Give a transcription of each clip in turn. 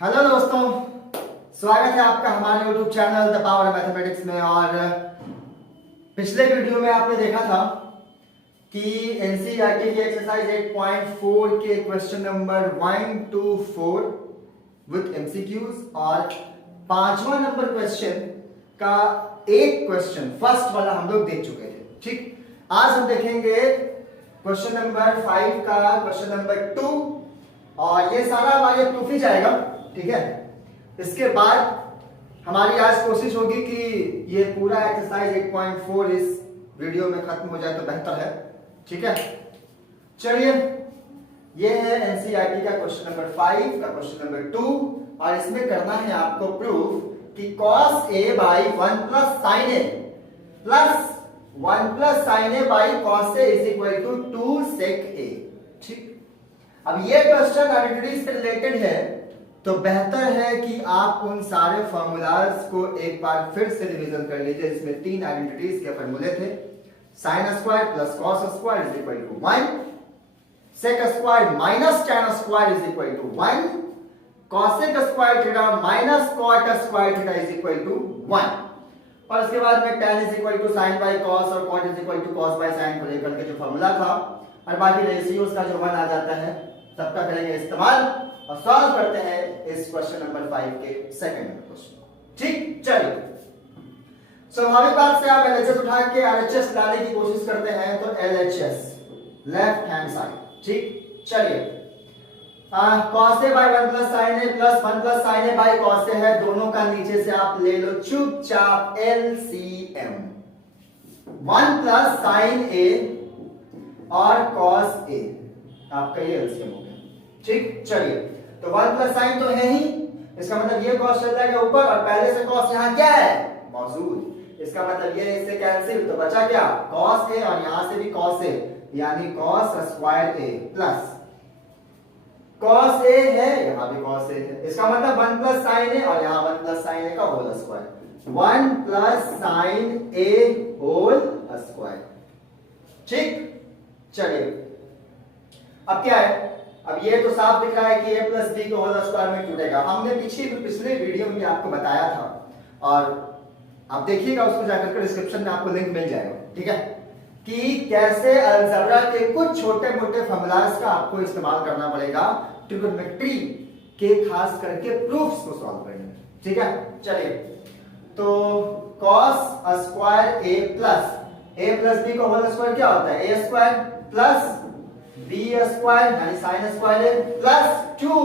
Hello दोस्तों, स्वागत है आपका हमारे YouTube channel the power mathematics में। और पिछले वीडियो में आपने देखा था कि एनसीईआरटी की एक्सरसाइज 8.4 के question number 1 to 4 with MCQs और पांचवा नंबर क्वेश्चन का एक क्वेश्चन फर्स्ट वाला हम लोग देख चुके थे। ठीक, आज हम देखेंगे क्वेश्चन नंबर 5 का क्वेश्चन नंबर 2 और ये सारा हमारे प्रूफ ही जाएगा। ठीक है, इसके बाद हमारी आज कोशिश होगी कि ये पूरा एक्सरसाइज 8.4 इस वीडियो में खत्म हो जाए तो बेहतर है। ठीक है, चलिए, ये है एनसीईआरटी का क्वेश्चन नंबर 5 का क्वेश्चन नंबर 2 और इसमें करना है आपको प्रूफ कि cos a by 1 plus sine A plus 1 plus sine A by cos a is equal to 2 sec a। ठीक, अब ये क्वेश्चन आइडेंटिटीज से रिलेटेड है तो बेहतर है कि आप उन सारे फॉर्मूलाज को एक बार फिर से रिवीजन कर लीजिए जिसमें तीन आइडेंटिटीज के फॉर्मूले थे। Sine square plus cos square is equal to 1, sec square minus tan square is equal to 1, cosec square theta minus cot square theta is equal to 1 और उसके बाद में tan is equal to sine by cos और cot is equal to cos by sine को लेकर के जो formula था और बाकी रेशियोज का जो 1 आ जाता है सबका करेंगे इस्तेमाल और सॉल्व करते हैं इस क्वेश्चन नंबर 5 के सेकंड नंबर क्वेश्चन। ठीक, चलिए, स्वाभाविक बात से आप एलएचएस उठा के आरएचएस लाने की कोशिश करते हैं तो एलएचएस लेफ्ट हैंड साइड। ठीक, चलिए, cos a by 1 plus sin a plus 1 plus sin a by cos a है, दोनों का नीचे से आप ले लो चुपचाप एलसीएम। 1 प्लस sin a और cos a आपका ये एलसीएम हो गया। ठीक, चलिए, तो 1 प्लस साइन तो है ही, इसका मतलब ये cos चल जाएगा ऊपर और पहले से cos यहाँ क्या है मौजूद, इसका मतलब ये इससे कैंसिल तो बचा क्या cos a और यहां से भी cos a यानी cos square a plus cos a है, यहां भी cos a है, इसका मतलब 1 प्लस साइन a और यहां 1 प्लस साइन a का whole square, 1 plus sine a whole square. ठीक, चलिए, अब क्या है, अब ये तो साफ दिख रहा है कि a प्लस बी को होल स्क्वायर में टूटेगा। हमने पिछले वीडियो में आपको बताया था और आप देखिएगा उसको जाकर के डिस्क्रिप्शन में आपको लिंक मिल जाएगा। ठीक है, कि कैसे अलजेब्रा के कुछ छोटे मोटे फॉर्मूलाज का आपको इस्तेमाल करना पड़ेगा ट्रिगोनोमेट्री के खास करके प्रूफ्स को सॉल्व करने में। ठीक है, चलिए, तो cos square a plus b को होल स्क्वायर क्या होता है a square plus b square यानी sin square a plus 2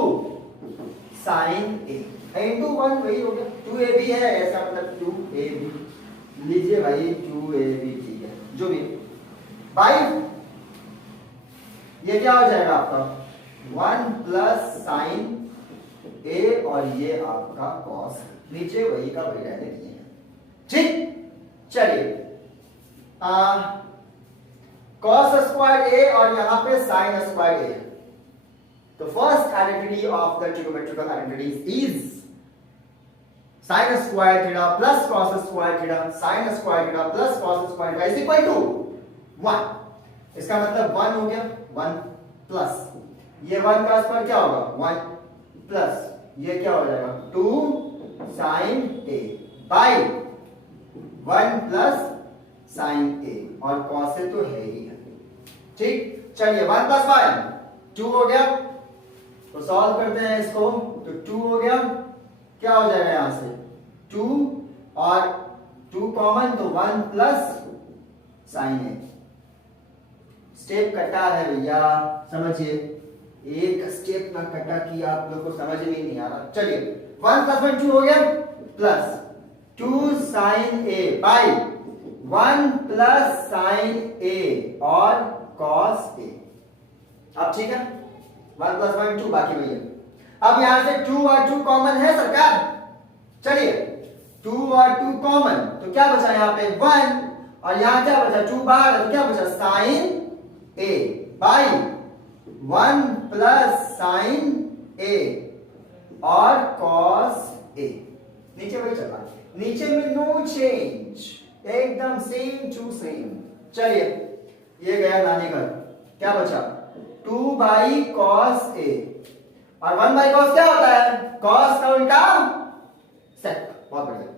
sin a into 1 वही हो गया 2ab है, ऐसा मतलब 2ab लीजिए भाई 2ab। ठीक है, जो भी बाई ये क्या हो जाएगा आपका 1 प्लस साइन a और ये आपका cos, नीचे वही का वही रहने दिए हैं। ठीक, चलिए, cos स्क्वायर a और यहां पे sin स्क्वायर a, तो first identity of the trigonometrical identities is sin square theta plus cos square theta sin square theta plus cos square theta is equal to 1। इसका मतलब 1 हो गया 1 प्लस ये 1 का स्क्वायर क्या होगा 1 प्लस ये क्या हो जाएगा 2 sin a by 1 plus sin a और cos a तो है ही है। ठीक, चलिए, 1 प्लस 1 2 हो गया, तो सॉल्व करते हैं इसको, तो 2 हो गया, क्या हो जाएगा यहां से 2 और 2 कॉमन तो 1 प्लस sin a। स्टेप कटा है भैया, समझिए, एक स्टेप ना कटा कि आप लोग को समझ में नहीं आ रहा। चलिए, 1 प्लस 1 2 हो गया plus 2 sin a by 1 plus sine a और cos a। अब ठीक है, 1 प्लस 1 2 बाकी वही है। अब यहां से 2 और 2 कॉमन है सरकार, चलिए 2 और 2 कॉमन तो क्या बचा यहां पे 1 और यहां क्या बचा 2 बाहर तो क्या बचा sine a by 1 plus sine a और cos a, नीचे वही चला, नीचे में नो चेंज, एकदम सेम टू सेम। चलिए, ये गया नानी घर, क्या बचा 2 बाई cos a और 1 बाई कॉस क्या होता है? कॉस का उल्टा सेक। बहुत बढ़िया,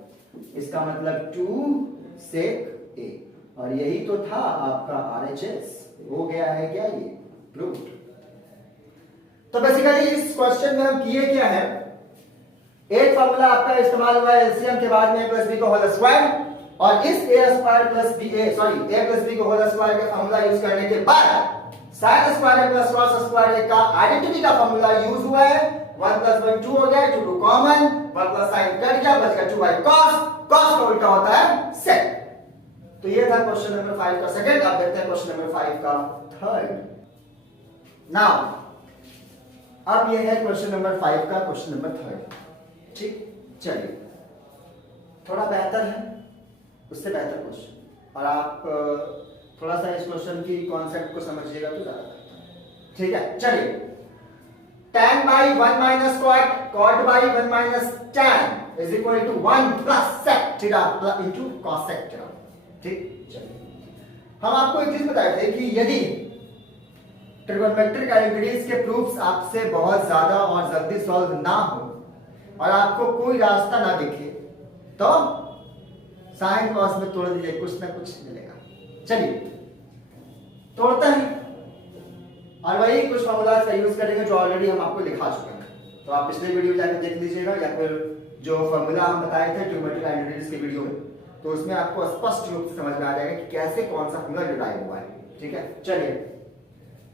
इसका मतलब 2 सेक ए, और यही तो था आपका आरएचएस। हो गया है क्या ये प्रूव्ड। तो बेसिकली इस क्वेश्चन में हम किए क्या है, एक फॉर्मूला आपका इस्तेमाल हुआ है एलसीएम के बाद में a प्लस बी का होल स्क्वायर, और इस a square plus B a plus B का होल स्क्वायर का फॉर्मूला यूज करने के बाद sine square plus cos square का आइडेंटिटी का फॉर्मूला यूज हुआ है। 1 प्लस 1 2 हो गया, 2 2 कॉमन, 1 प्लस साइन कट गया, बच गया 2 बाई कॉस। कॉस का उल्टा होता है सेक। तो ये था क्वेश्चन नंबर 5 का सेकंड। अब देखते हैं क्वेश्चन नंबर 5 का थर्ड। नाउ अब ये है क्वेश्चन नंबर 5 का क्वेश्चन नंबर थर्ड। ठीक, चलिए, थोड़ा बेहतर है, उससे बेहतर क्वेश्चन, और आप थोड़ा सा इस क्वेश्चन की कॉन्सेप्ट को समझिएगा तो ज्यादा बेहतर। ठीक है, चलिए, tan by 1 minus cot, cot by 1 minus tan is equal to 1 plus sec theta into cos sec theta. ठीक, चलिए, हम आपको एक चीज बताए थे कि यदि ट्रिगोनोमेट्रिक आइडेंटिटीज के प्रूफ्स आपसे बहुत ज्यादा और जल्दी सॉल्व ना हो और आपको कोई रास्ता ना दिखे तो साइन कॉस में तोड़ दीजिए, कुछ ना कुछ मिलेगा। चलिए, तोड़ते हैं, और वही कुछ फॉर्मूलाज का यूज करेंगे जो ऑलरेडी हम आपको लिखा चुके हैं। तो आप पिछले वीडियो जाकर देख लीजिएगा, या फिर जो फॉर्मूला हम बताए थे ट्रिगोनोमेट्रिक आइडेंटिटीज के वीडियो में, तो उसमें आपको स्पष्ट रूप से समझ में आ जाएगा कि कैसे कौन सा फॉर्मूला डिराइव हुआ है। ठीक है, चलिए,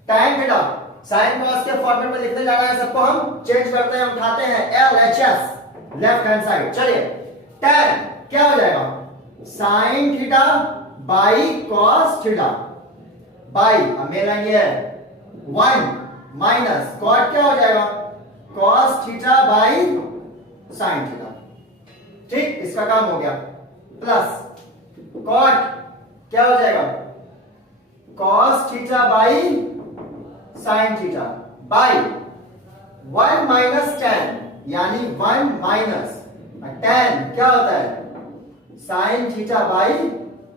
tan थीटा sin cos के फॉर्मेट में लिखने जा रहा है, सबको हम चेंज करते हैं, उठाते हैं LHS लेफ्ट हैंड साइड। चलिए, tan क्या हो जाएगा? sin theta by cos theta by, अब मेन लाइन ये है 1 माइनस cot क्या हो जाएगा? cos theta by sin theta. ठीक, इसका काम हो गया, प्लस cot क्या हो जाएगा? cos theta by sin theta by 1 minus tan, यानी 1 माइनस tan क्या होता है? sin theta by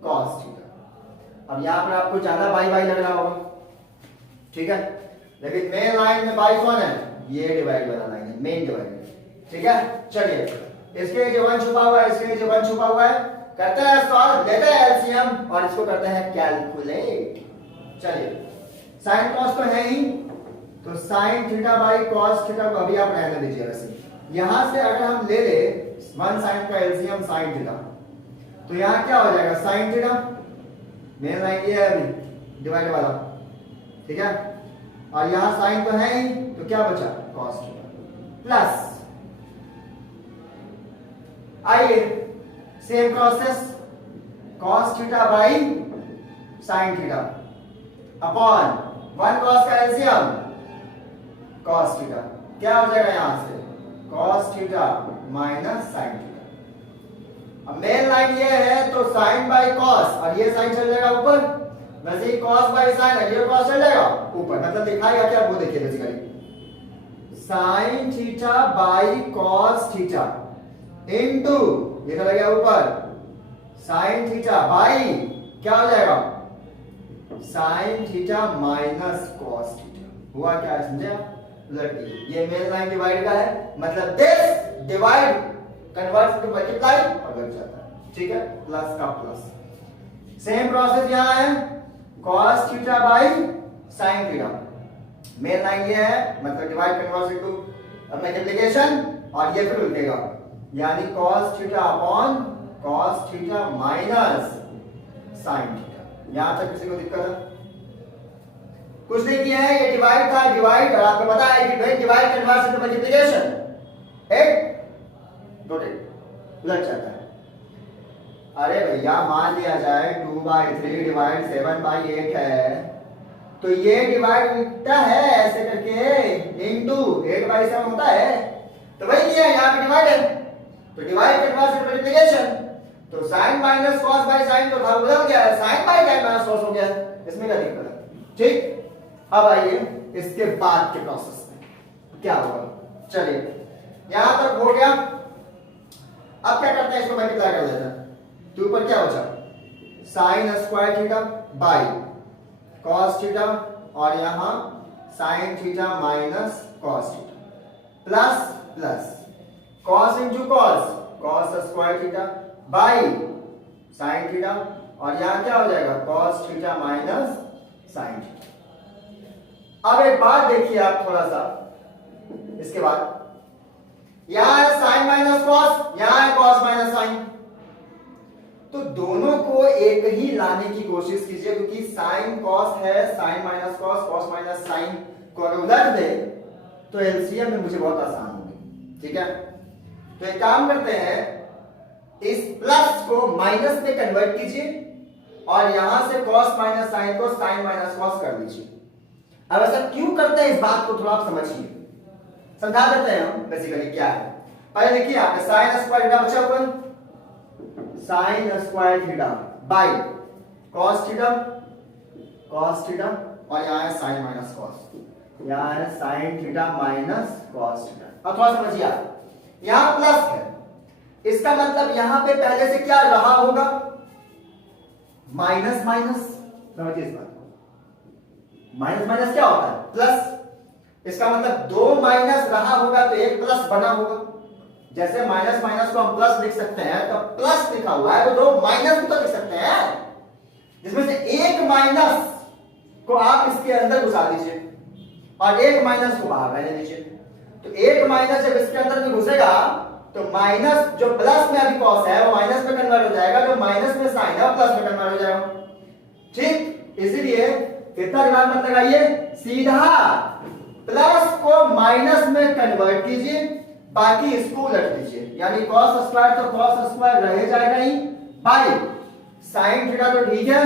cos theta. अब यहां पर आपको ज्यादा बाई बाई लग रहा होगा, ठीक है, लेकिन मेन लाइन में बाई कौन है? ये डिवाइड वाला लाइन है, मेन डिवाइड। ठीक है, चलिए, इसके नीचे 1 छुपा हुआ है, इसके नीचे 1 छुपा हुआ है, करते हैं सॉल्व, लेते हैं एलसीएम और इसको करते हैं कैलकुलेट। चलिए, साइन कॉस तो है ही, तो sine theta by cos theta को अभी आप रहने दीजिए। वैसे यहां से अगर हम ले ले 1 साइन का एलसीएम साइन थीटा, तो यहां क्या हो जाएगा? साइन थीटा, मेन लाइन ये है अभी डिवाइड वाला, ठीक है, और यहां साइन तो है ही, तो क्या बचा? कॉस थीटा प्लस, आइए same process, cos theta by sine theta upon 1 cos का एलसीएम cos थीटा, क्या हो जाएगा यहां से? cos theta minus sin theta. अब मेन लाइन ये है तो sin बाई cos, और ये sin चल जाएगा ऊपर, वैसे ही cos बाई sin और ये cos चल जाएगा ऊपर, मतलब दिखाएगा क्या? वो देखिए, basically sin theta by cos theta into ये चला गया ऊपर, sin थीटा बाई क्या हो जाएगा? Sign theta minus cos theta. हुआ क्या, समझे आप? उलट ये मेन लाइन डिवाइड का है, मतलब this divide converts to multiply और लग जाता है। ठीक है, प्लस का प्लस। सेम प्रोसेस यहां है, cos theta by sine theta, main line ये है, मतलब डिवाइड कन्वर्ट्स टू मल्टीप्लिकेशन, और ये फिर उल्टेगा, यानी cos theta upon cos theta minus sine theta. यहां तक किसी को दिक्कत है? कुछ नहीं किया है, ये डिवाइड था, डिवाइड, और आपको पता है कि भाई डिवाइड कन्वर्ट्स इनटू मल्टीप्लिकेशन, एक रोटेट उलट जाता है। अरे भैया मान लिया जाए 2/3 डिवाइड 7/8 है, तो ये डिवाइड उल्टा है ऐसे करके, इनटू 8/7 होता है, तो वही किया, यहां पे डिवाइड है, तो डिवाइड कन्वर्ट्स इनटू मल्टीप्लिकेशन, तो sin minus cos by sin तो था, बदल गया है, sin by tan minus cos हो गया है, इसमें क्या दिक्कत है? ठीक, अब आइए इसके बाद के प्रोसेस में क्या होगा। चलिए, यहां तक हो गया, अब क्या करते हैं? इसको मल्टीप्लाई कर देते हैं, तो ऊपर क्या बचा? sin square theta by cos theta, और यहां sin theta minus cos theta, plus plus cos into cos, cos square theta by sine theta, और यहां क्या हो जाएगा cos theta minus sine theta. अब एक बात देखिए आप थोड़ा सा, इसके बाद यहां है साइन माइनस कॉस, यहां है कॉस माइनस साइन, तो दोनों को एक ही लाने की कोशिश कीजिए, क्योंकि साइन कॉस है, sine minus cos, cos minus sine को अगर उलट दे तो एलसीएम में मुझे बहुत आसान होगी। ठीक है, तो एक काम करते हैं, इस प्लस को माइनस में कन्वर्ट कीजिए और यहां से कॉस माइनस साइन को साइन माइनस कॉस कर दीजिए। अब ऐसा क्यों करते हैं इस बात को थोड़ा आप समझिए, समझा देते हैं हम बेसिकली क्या है। पहले देखिए आपने साइन स्क्वायर थीटा बचा हुआ, sign square theta by cos theta, cos theta, और यहां है साइन माइनस कॉस, यहां है sine theta minus cos theta. अब थोड़ा समझिए आप, यहां प्लस है, इसका मतलब यहां पे पहले से क्या रहा होगा माइनस माइनस। समझिए इस बात को, माइनस माइनस क्या होता है प्लस, इसका मतलब दो माइनस रहा होगा तो एक प्लस बना होगा। जैसे माइनस माइनस को हम प्लस लिख सकते हैं, तो प्लस लिखा हुआ है तो दो माइनस भी तो लिख सकते हैं, जिसमें से एक माइनस को आप इसके अंदर घुसा दीजिए और एक माइनस को बाहर रहने दीजिए। तो एक माइनस जब इसके अंदर में घुसेगा तो माइनस जो प्लस में अभी कॉस है वो माइनस में कन्वर्ट हो जाएगा, जो माइनस में साइन है वो प्लस में कन्वर्ट हो जाएगा। ठीक, इसीलिए इतना दिमाग मत लगाइए, सीधा प्लस को माइनस में कन्वर्ट कीजिए, बाकी इसको उलट दीजिए, यानी कॉस स्क्वायर तो कॉस स्क्वायर रह जाएगा ही बाई साइन थीटा, तो ठीक है,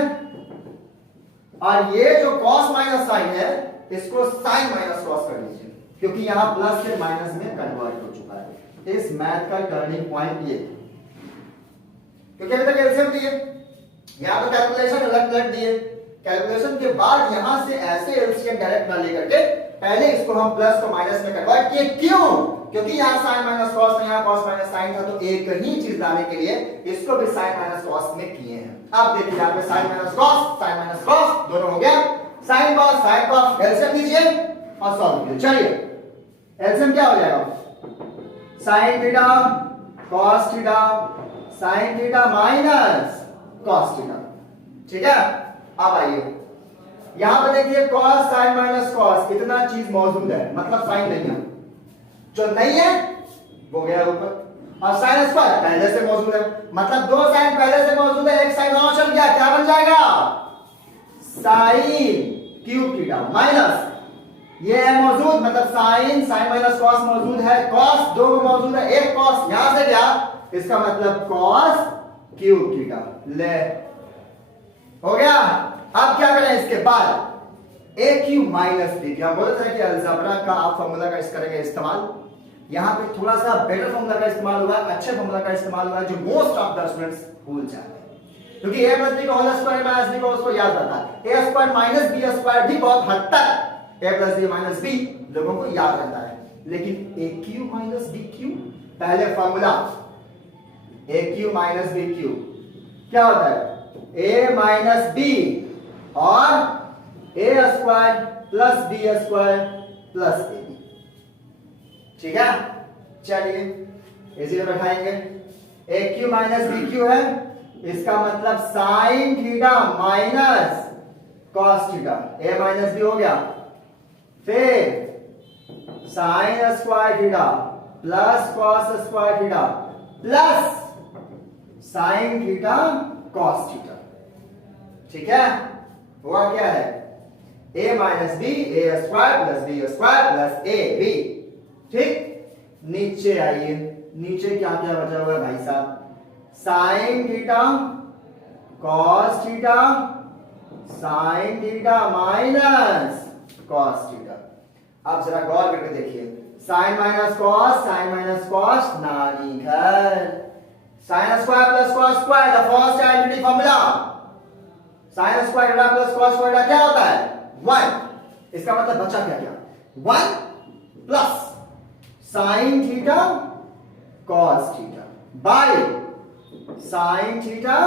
और ये जो कॉस माइनस साइन है इसको साइन माइनस कॉस कर लीजिए, क्योंकि यहां प्लस से माइनस में कन्वर्ट हो चुका है। इस मैथ का टर्निंग पॉइंट ये, क्योंकि अभी तक एलसीएम दिए, यहां तो कैलकुलेशन अलग अलग दिए, कैलकुलेशन के बाद यहां से ऐसे एलसीएम डायरेक्ट ना लेकर के पहले इसको हम प्लस को माइनस में कन्वर्ट किए। क्यों? क्योंकि यहां साइन माइनस कॉस था, यहां कॉस माइनस साइन था, तो एक ही चीज लाने के लिए इसको भी साइन माइनस कॉस में किए हैं। अब देखिए यहां पे साइन माइनस कॉस दोनों हो गया, साइन कॉस एलसीएम लीजिए और सॉल्व कीजिए। चलिए एलसीएम क्या हो जाएगा, sign theta cos theta, sign theta minus cos theta. ठीक है, अब आइए यहां पर देखिए कॉस साइन माइनस कॉस, इतना चीज मौजूद है, मतलब साइन नहीं है, जो नहीं है वो गया ऊपर, और साइन स्क्वायर पहले से मौजूद है, मतलब दो साइन पहले से मौजूद है, एक साइन और चल गया, क्या बन जाएगा साइन क्यूब थीटा माइनस ये है मौजूद, मतलब साइन माइनस कॉस मौजूद है, कॉस दो मौजूद है, एक कॉस यहां से गया, इसका मतलब कॉस क्यूब थीटा। ले हो गया। अब क्या करें इसके बाद, ए क्यूब माइनस बी क्यूब, बोले थे कि अलजेब्रा का आप फॉर्मूला का इस करेंगे इस्तेमाल, यहां पे थोड़ा सा बेटर फॉर्मूला का इस्तेमाल हुआ है, अच्छे फॉर्मूला का इस्तेमाल हुआ है, जो मोस्ट ऑफ द स्टूडेंट्स भूल जाते हैं, क्योंकि a प्लस बी का होल स्क्वायर माइनस बी को उसको याद रहता है, a square minus B square भी बहुत हद तक a plus B minus B लोगों को याद रहता है, लेकिन a cube minus B cube, पहले formula a cube minus B cube क्या होता है, a माइनस बी और a square plus B square plus A. ठीक है, चलिए इसी में बैठाएंगे, a Q minus B cube है, इसका मतलब sine theta minus cos theta, a minus B हो गया, फिर sine square theta plus cos square theta plus sine theta cos theta. ठीक है, हुआ क्या है, a minus B A square plus B square plus A B. ठीक, नीचे आइए, नीचे क्या क्या बचा हुआ है भाई साहब, sign theta cos theta sine theta minus cos theta. अब जरा गौर करके देखिए, साइन माइनस कॉस नानी घर, sign square plus cos square the first identity formula, sign square plus cos square क्या होता है 1, इसका मतलब बचा क्या क्या 1 plus sine theta cos theta by sine theta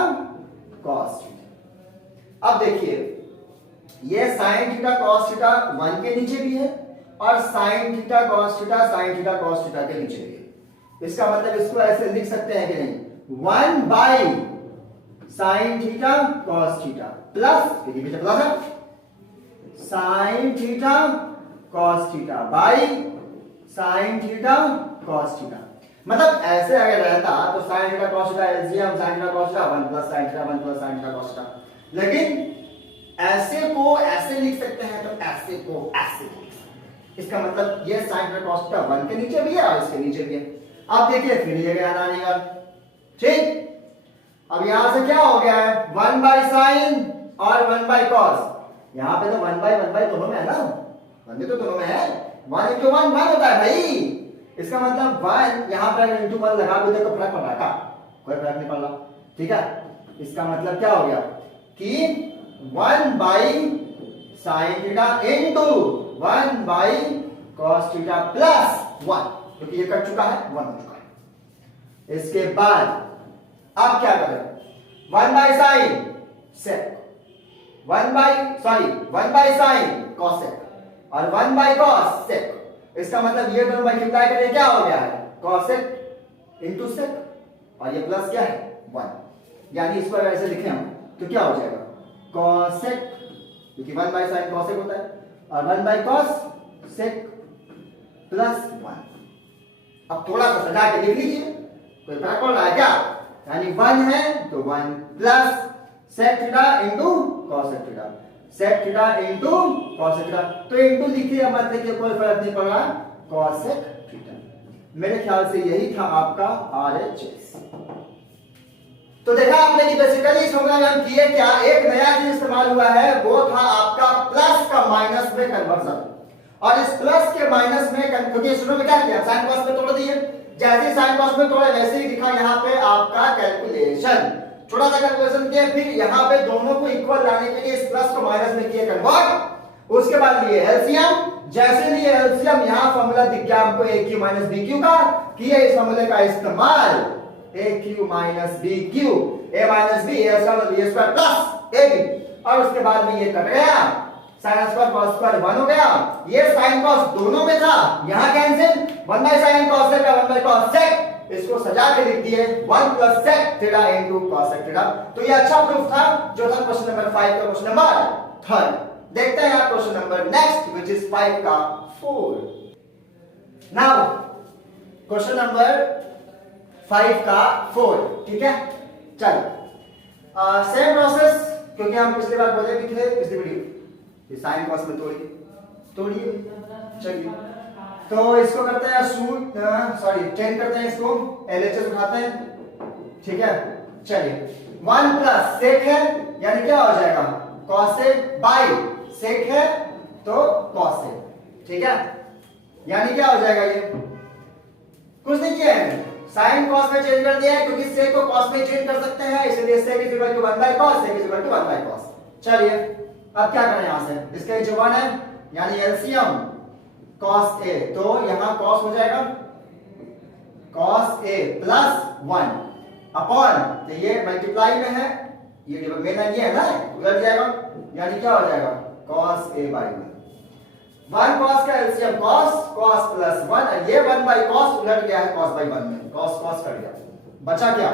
cos theta. अब देखिए ये साइन थीटा कॉस थीटा 1 के नीचे भी है और sign theta cos theta sine theta cos theta के नीचे भी। इसका मतलब इसको ऐसे लिख सकते हैं कि नहीं, 1 by sine theta cos theta plus plus है sine theta cos theta by sine theta cos theta. मतलब ऐसे अगर रहता तो sine theta cos theta LCM sine theta cos theta 1 plus sine theta 1 plus sine theta cos theta. लेकिन ऐसे को ऐसे लिख सकते हैं तो ऐसे को ऐसे लिख सकते हैं। इसका मतलब ये साइन थीटा कॉस थीटा 1 के नीचे भी है और इसके नीचे भी है। अब देखिए फिर ये गया ना नहीं, ठीक। अब यहां से क्या हो गया है, 1 बाई साइन और 1 बाई कॉस। यहां पे तो 1 बाई दोनों में है ना, 1 भी तो दोनों में है, 1 into 1 1 होता है भाई। इसका मतलब 1 यहां पर into 1 लगा भी दे तो फर्क पड़ रहा है, कोई फर्क नहीं पड़ रहा, ठीक है। इसका मतलब क्या हो गया कि 1 by sine theta into 1 by cos theta plus 1, क्योंकि ये कट चुका है, 1 हो चुका है। इसके बाद अब क्या करें, 1 by sine sec 1 by sine cosec और 1 बाई कॉस सेक। इसका मतलब ये दोनों मल्टीप्लाई करके क्या हो गया है, कॉसेक इनटू सेक और ये प्लस क्या है 1। यानी इसको अगर ऐसे लिखें हम तो क्या हो जाएगा, कॉसेक, क्योंकि 1 बाई साइन कॉसेक होता है, और 1 बाई कॉस सेक प्लस 1। अब थोड़ा सा सजा के लिख लीजिए, कोई फर्क पड़ रहा है क्या, यानी 1 है तो 1 plus sec theta into cosec theta, sec theta into cosec theta. तो इनटू लिखिए मत लिखिए, कोई फर्क नहीं पड़ रहा, कॉसेक थीटा। मेरे ख्याल से यही था आपका RHS। तो देखा आपने कि बेसिकली इस फॉर्मूला में हम किए क्या, एक नया चीज इस्तेमाल हुआ है, वो था आपका प्लस का माइनस में कन्वर्जन। और इस प्लस के माइनस में, क्योंकि शुरू में क्या किया, साइन कॉस में तोड़ दिए, जैसे साइन कॉस में तोड़े वैसे ही दिखा यहाँ पे आपका कैलकुलेशन, थोड़ा सा कैलकुलेशन किया, फिर यहाँ पे दोनों को इक्वल लाने के लिए इस प्लस को माइनस में किए कन्वर्ट। उसके बाद लिए एलसीएम, जैसे लिए एलसीएम यहाँ फॉर्मूला दिख गया हमको A cube minus B cube का, किए इस फॉर्मूले का इस्तेमाल, A cube minus B cube, A minus B A square plus A B, और उसके बाद में ये कट गया, साइन स्क्वायर कॉस स्क्वायर 1 हो गया, ये साइन कॉस दोनों में था, यहाँ cancel, 1 by sine cosec 1 by cos sec, इसको सजा के लिख दिए 1 plus sec theta into cosec theta. तो ये अच्छा प्रूफ था जो था क्वेश्चन नंबर 5 का क्वेश्चन नंबर 3। देखते हैं आप question number next which is 5 का 4। नाउ क्वेश्चन नंबर 5 का 4, ठीक है। चलो सेम प्रोसेस, क्योंकि हम पिछली बार बोले भी थे पिछली वीडियो कि साइन कॉस में तोड़िए। चलिए तो इसको करते हैं चेंज करते हैं, इसको एलएचएस उठाते हैं, ठीक है। चलिए 1 प्लस सेक है, यानी क्या हो जाएगा, कॉसेक बाई सेक है तो कॉसेक, ठीक है। यानी क्या हो जाएगा, ये कुछ नहीं किया है, साइन कॉस में चेंज कर दिया है, क्योंकि सेक को कॉस में चेंज कर सकते हैं, इसलिए sec is equal to 1 by cos, sec is equal to 1 by cos. चलिए अब क्या करें, यहां से इसका जो 1 है यानी एलसीएम cos a, तो यहां cos हो जाएगा cos a प्लस 1 अपॉन, तो ये मल्टीप्लाई में है, ये मेन ये है ना, उलट जाएगा, यानी क्या हो जाएगा cos a बाई 1 cos का एलसीएम cos प्लस 1, और ये 1 बाई cos उलट गया है cos बाई 1 में, cos कट गया, बचा क्या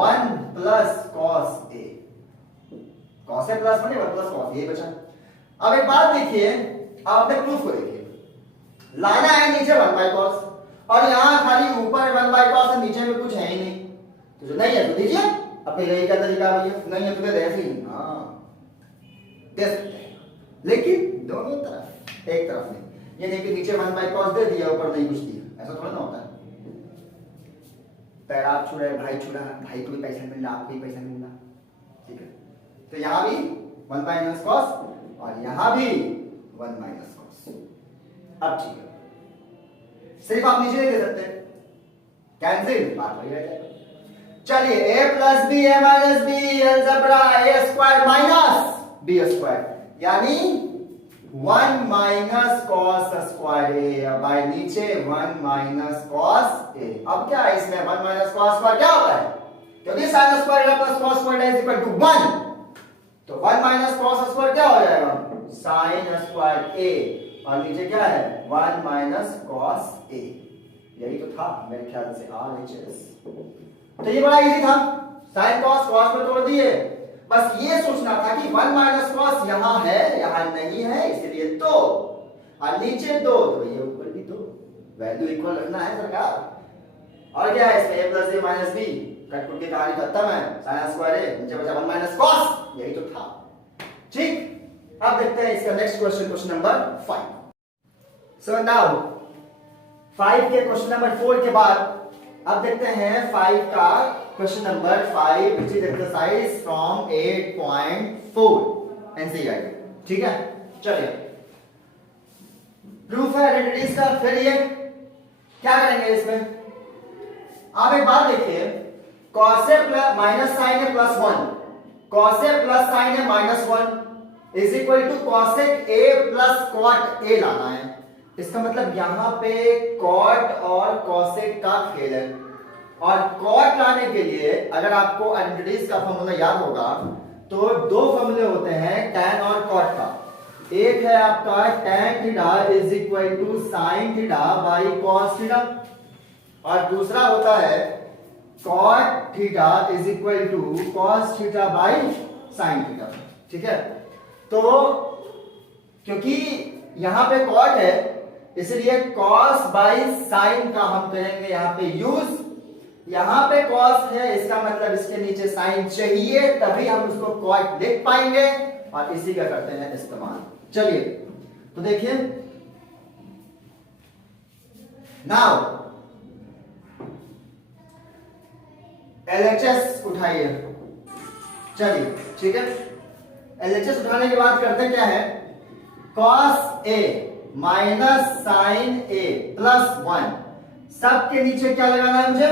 1 plus cos a, cos a plus 1 plus cos, ये बचा। अब एक बात देखिए, आपने प्रूफ को देखिए, लाना है नीचे 1 बाई कॉस, और यहां खाली ऊपर 1 बाई कॉस है, नीचे में कुछ है ही नहीं, तो जो नहीं है तो दीजिए, अपने यही का तरीका भैया, नहीं है तो दे ऐसे ही, हाँ दे सकते हैं, लेकिन दोनों तरफ, एक तरफ नहीं। ये नहीं कि नीचे 1 बाई कॉस दे दिया ऊपर नहीं कुछ दिया, ऐसा थोड़ा ना होता है। पैर आप छुड़ा, भाई छुड़ा, भाई को भी पैसा मिल रहा, आपको भी पैसा मिल रहा, ठीक है। तो यहां भी 1 बाई माइनस कॉस और यहां भी 1 माइनस कॉस। अब ठीक है, सिर्फ आप नीचे नहीं दे सकते, कैंसिल, बात वही रह जाएगा। चलिए a plus B A minus B algebra A square minus B square, यानी 1 minus cos square A by नीचे 1 माइनस कॉस ए। अब क्या है इसमें, 1 माइनस कॉस स्क्वायर क्या होता है, क्योंकि sine square plus cos square is equal to 1, तो 1 माइनस कॉस स्क्वायर क्या हो जाएगा, साइन स्क्वायर ए, और नीचे क्या है 1 माइनस कॉस ए, यही तो था मेरे ख्याल से RHS। तो ये बड़ा इजी था, साइन कॉस कॉस में तोड़ दिए, बस ये सोचना था कि 1 माइनस कॉस यहां है यहां नहीं है, इसलिए 2 और नीचे 2 तो ये ऊपर भी 2, वैल्यू इक्वल रखना है सरकार। और क्या है इसमें a plus A minus B, cut के कहानी खत्म है, साइन स्क्वायर ए नीचे बचा 1 माइनस कॉस, यही तो था। ठीक, अब देखते हैं इसका next question, question number 5। So now 5 के क्वेश्चन नंबर 4 के बाद अब देखते हैं 5 का question number 5 which is exercise from 8.4 NCERT। ठीक है, चलिए प्रूफ है आइडेंटिटीज का। फिर ये क्या करेंगे इसमें, आप एक बात देखिए, cos a plus minus sine A plus 1, cos a plus sine A minus 1 is equal to cosec a plus cot a लाना है। इसका मतलब यहां पे cot और cosec का खेल है, और cot लाने के लिए अगर आपको आइडेंटिटीज का फॉर्मूला याद होगा तो दो फॉर्मूले होते हैं tan और cot का। एक है आपका tan theta is equal to sin theta by cos theta, और दूसरा होता है cot theta is equal to cos theta by sin theta. ठीक है, तो क्योंकि यहां पे cot है इसलिए cos बाई sin का हम करेंगे यहां पे यूज। यहां पे cos है, इसका मतलब इसके नीचे sin चाहिए, तभी हम उसको cot लिख पाएंगे, और इसी का करते हैं इस्तेमाल। चलिए तो देखिए नाउ LHS उठाइए। चलिए ठीक है, LHS उठाने के बाद करते क्या है, cos a minus sine A plus 1, सबके नीचे क्या लगाना है मुझे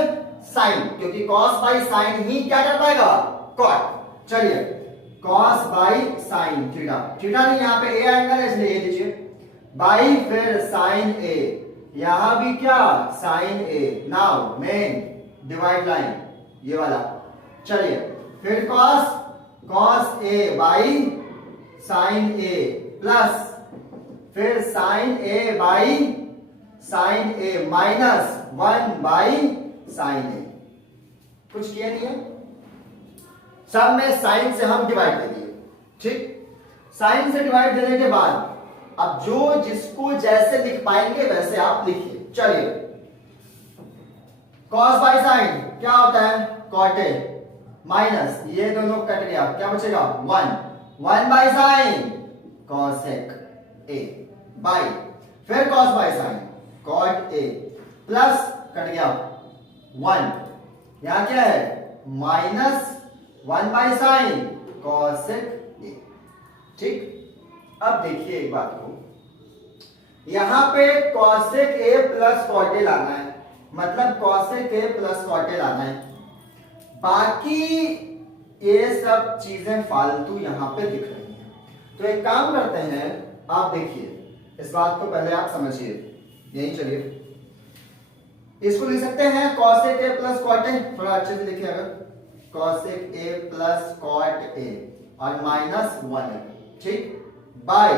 साइन, क्योंकि cos बाई साइन ही क्या कर पाएगा cot। चलिए cos by sine theta, theta नहीं यहां पे a एंगल है इसलिए ये दीजिए, बाई फिर साइन a, यहां भी क्या sine a। Now main divide line ये वाला, चलिए फिर cos a by sine a plus फिर sine a by sine a minus 1 by sine a। कुछ किया नहीं है, सब में साइन से हम डिवाइड कर दिए। ठीक, साइन से डिवाइड देने के बाद अब जो जिसको जैसे लिख पाएंगे वैसे आप लिखिए। चलिए cos बाई साइन क्या होता है cot a, माइनस ये दोनों कट गया, क्या बचेगा 1 by sign cosec a by फिर cos by sine cot a plus cut गया 1, यहां क्या है minus 1 by sign cosec a। ठीक, अब देखिए एक बात को, यहां पे cosec a plus cot a लाना है, मतलब cosec a plus cot a लाना है, बाकी ये सब चीजें फालतू यहां पे दिख रही हैं। तो एक काम करते हैं, आप देखिए इस बात को पहले आप समझिए, यही चलिए इसको लिख सकते हैं cosec a plus cot a, थोड़ा अच्छे से लिखिए, अगर cosec a plus cot a और माइनस 1 है। ठीक, बाई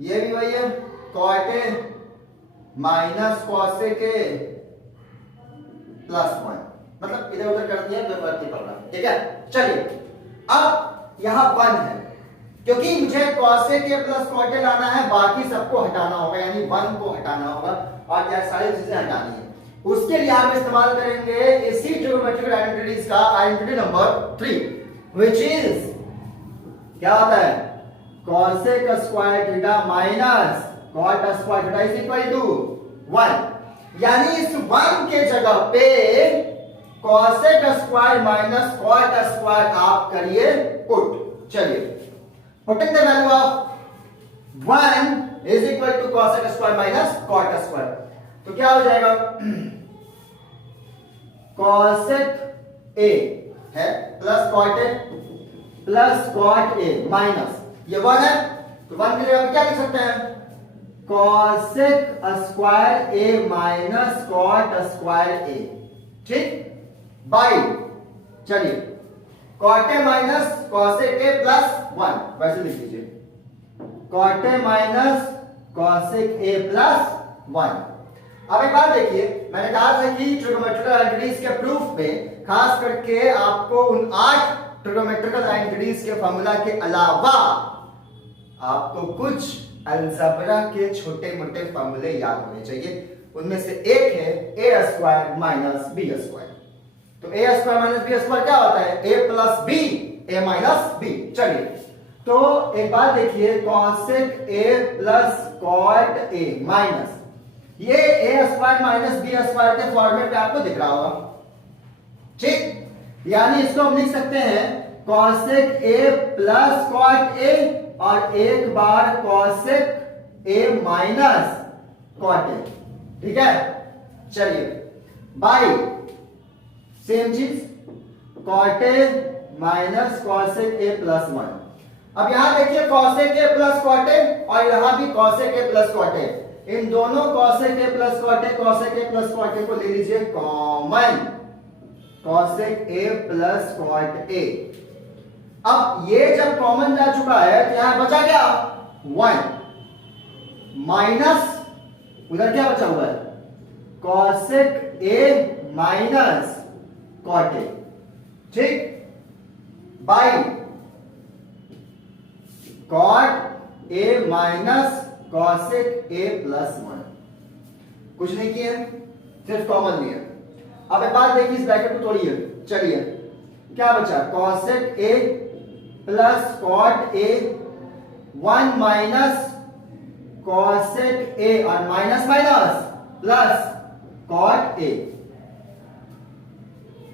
ये भी वही है cot a minus cosec a plus 1, मतलब इधर उधर कर दिया तो फर्क नहीं पड़ रहा। ठीक है, चलिए अब यहां 1 है, क्योंकि मुझे cosec a plus cot a लाना है, बाकी सबको हटाना होगा, यानी 1 को हटाना होगा और यह सारी चीजें हटानी है। उसके लिए हम इस्तेमाल करेंगे इसी ट्रिग्नोमेट्रिक आइडेंटिटीज का आइडेंटिटी नंबर 3 व्हिच इज क्या होता है cosec square theta minus cot square theta is equal to 1, यानी इस 1 के जगह पे cosec square minus cot square आप करिए पुट। चलिए putting the value of 1 is equal to cosec square minus cot square, तो क्या हो जाएगा cosec a है plus cot a plus cot a minus ये 1 है, तो 1 के जगह क्या लिख सकते हैं cosec square a minus cot square a। ठीक, बाई चलिए cot a minus cosec a plus 1, वैसे लिख लीजिए cot a minus cosec a plus 1। अब एक बात देखिए, मैंने कहा था कि ट्रिगोनोमेट्रिकल एंटिटीज के प्रूफ में खास करके आपको उन 8 ट्रिगोनोमेट्रिकल एंटिटीज के फॉर्मूला के अलावा आपको कुछ अलजेब्रा के छोटे मोटे फॉर्मूले याद होने चाहिए। उनमें से एक है a square minus B square. तो a square minus B square क्या होता है? a plus B, a minus B. चलिए तो एक बात देखिए, cosec a plus cot a minus ये a square minus B square के फॉर्मेट पे आपको दिख रहा होगा, ठीक? यानी इसको हम लिख सकते हैं cosec a plus cot a और एक बार cosec a minus cot a, ठीक है? चलिए बाई सेम चीज cot a minus cosec a plus 1। अब यहां देखिए cosec a plus cot a और यहां भी cosec a plus cot a, इन दोनों cosec a plus cot a, cosec a plus cot a को ले लीजिए common, cosec a plus cot a। अब ये जब कॉमन जा चुका है तो यहां बचा क्या? 1 माइनस उधर क्या बचा हुआ है? cosec a minus cot a, ठीक? By cot a minus cosec a plus 1। कुछ नहीं किए, सिर्फ कॉमन लिया। अब एक बात देखिए, इस ब्रैकेट को तोड़िए। चलिए क्या बचा? cosec a plus cot a 1 minus cosec a और minus minus plus cot a,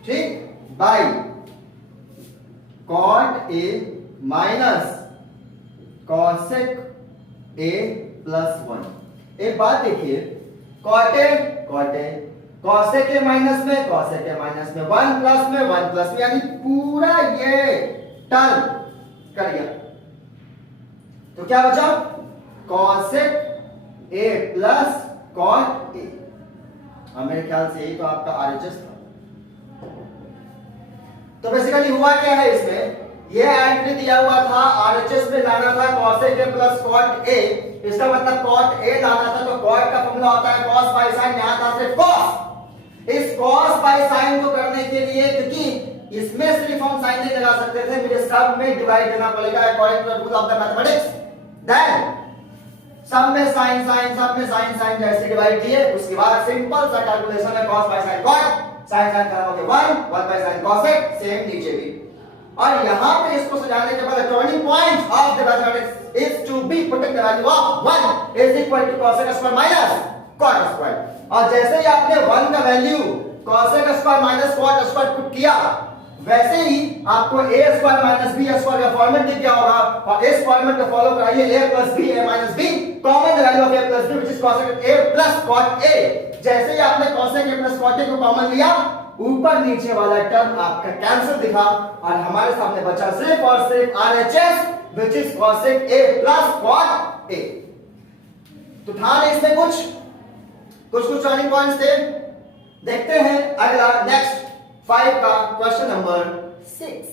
ठीक? By cot a minus cosec a plus 1। एक बात देखिए, cot a cosec a minus में 1 प्लस में 1 प्लस में, यानी पूरा ये टर्म कर लिया। तो क्या बचा? cosec a plus cot a। अब मेरे ख्याल से यही तो आपका RHS था। तो बेसिकली हुआ क्या है इसमें, ये एंट्री दिया हुआ था, RHS में लाना था cosec a plus cot a, इसका मतलब cot a लाना था, तो cot का फॉर्मूला होता है cos बाय sin, यहां था सिर्फ cos। इस cos बाय sin को करने के लिए, क्योंकि इसमें सिर्फ हम sin नहीं लगा सकते थे, मुझे सब में डिवाइड करना पड़ेगा according to the rule of the mathematics. Then सब में sin sin, सब में sin sin जैसे डिवाइड किए, उसके बाद सिंपल सा कैलकुलेशन है cos by sin cot, sin sin खत्म हो गया 1 बाय sin cosec, सेम नीचे भी। और यहां पे इसको सजाने के बाद turning point of the mathematics is to be putting the value of 1 is equal to cosec square minus cot square. और जैसे ही आपने 1 का value cosec square minus cot square put किया, वैसे ही आपको a square minus b square का फॉर्मेट दिख गया होगा, और इस फॉर्मेट को फॉलो कराइए, a plus b a minus b, common the value of a plus b which is cosec a plus cot a। जैसे ही आपने cosec a plus cot a को कॉमन लिया, ऊपर नीचे वाला टर्म आपका कैंसिल दिखा और हमारे सामने बचा सिर्फ और सिर्फ RHS which is cosec a plus cot a। तो था ना इसमें कुछ टर्निंग पॉइंट्स थे। देखते हैं अगला नेक्स्ट 5 का question number 6।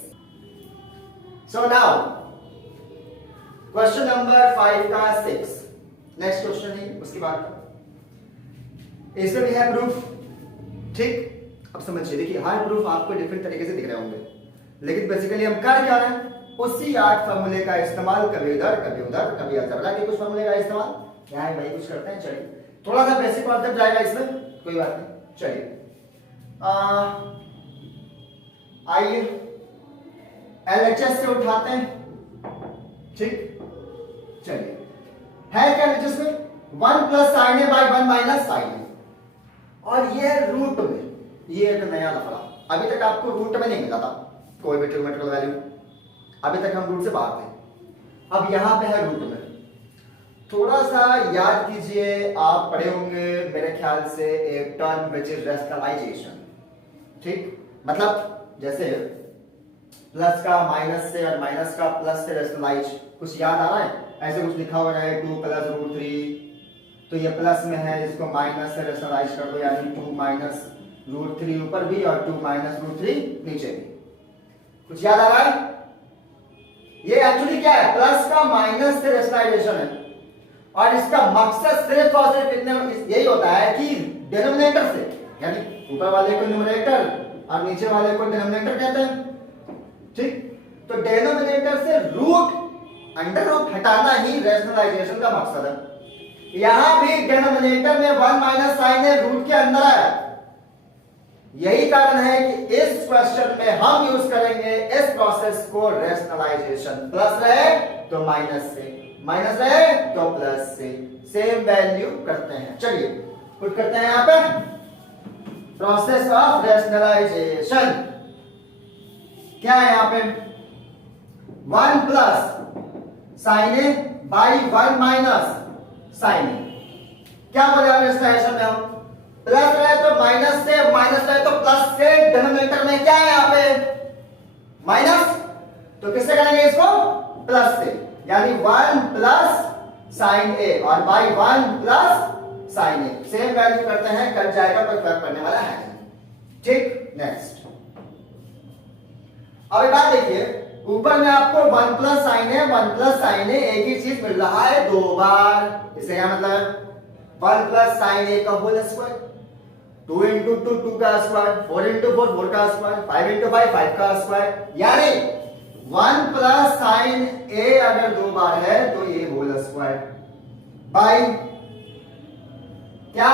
So now question number 5 का 6 नेक्स्ट क्वेश्चन है, उसके बाद इसमें भी है प्रूफ, ठीक? अब समझिए, देखिए हर प्रूफ आपको डिफरेंट तरीके से दिख रहे होंगे, लेकिन बेसिकली हम कर क्या रहे हैं, उसी 8 फार्मूले का इस्तेमाल, कभी उधर कभी उधर, कभी अलजेब्रा के कुछ फार्मूले का इस्तेमाल, यहां वही कुछ करते हैं। चलिए थोड़ा सा बेसिक कॉन्सेप्ट जाएगा इसमें, कोई बात नहीं। चलिए आइए LHS से उठाते हैं, ठीक? चलिए है क्या LHS में 1 plus sine A by 1 minus sine A, और ये है रूट में, ये एक नया लफड़ा। अभी तक आपको रूट में नहीं मिला था कोई भी ट्रिगोनोमेट्रिकल वैल्यू, अभी तक हम रूट से बाहर थे, अब यहां पे है रूट में। थोड़ा सा याद कीजिए, आप पढ़े होंगे मेरे ख्याल से एक टर्म विच इज रेशनलाइजेशन, ठीक? मतलब जैसे प्लस का माइनस से और माइनस का प्लस से रेशनलाइज, कुछ याद आ रहा है? ऐसे कुछ लिखा हुआ है 2 प्लस रूट 3, तो ये प्लस में है, इसको माइनस से रेशनलाइज कर दो, यानी 2 माइनस रूट 3 ऊपर भी और 2 माइनस रूट 3 नीचे भी। कुछ याद आ रहा है? ये एक्चुअली क्या है? प्लस का माइनस से रेशनलाइजेशन है, और इसका मकसद सिर्फ और सिर्फ इतने यही होता है कि डिनोमिनेटर से, यानी ऊपर वाले को न्यूमरेटर और नीचे वाले को डिनोमिनेटर कहते हैं, ठीक। तो डिनोमिनेटर से रूट अंडर रूट हटाना ही रैशनलाइजेशन का मकसद है। यहां भी डिनोमिनेटर में 1 माइनस साइन है, रूट के अंदर है। यही कारण है कि इस क्वेश्चन में हम यूज करेंगे इस प्रोसेस को रैशनलाइजेशन। प्लस रहे तो माइनस से, माइनस रहे तो प्लस से, सेम वैल्यू करते हैं। चलिए पुट करते हैं यहां पे प्रोसेस ऑफ रैशनलाइजेशन। क्या है यहां पे 1 plus sine A by 1 minus sine A. क्या बोले हम रैशनलाइजेशन में? हम प्लस रहे तो माइनस से, माइनस रहे तो प्लस से, डिनोमिनेटर में क्या है यहां पे माइनस, तो किससे करेंगे इसको? प्लस से, यानी 1 प्लस साइन ए और by 1 plus sine A, same value करते हैं, कट जाएगा, कोई फर्क पड़ने वाला है नहीं, ठीक। नेक्स्ट अब एक बात देखिए, ऊपर में आपको 1 प्लस साइन है, 1 प्लस साइन है, एक ही चीज मिल रहा है दो बार। इससे क्या मतलब 1 प्लस साइन ए का होल स्क्वायर, 2 इंटू 2 2 का स्क्वायर, 4 इंटू 4 4 का स्क्वायर, 5 इंटू 5 5 का स्क्वायर, यानी 1 प्लस साइन ए अगर दो बार है तो ये होल स्क्वायर बाई क्या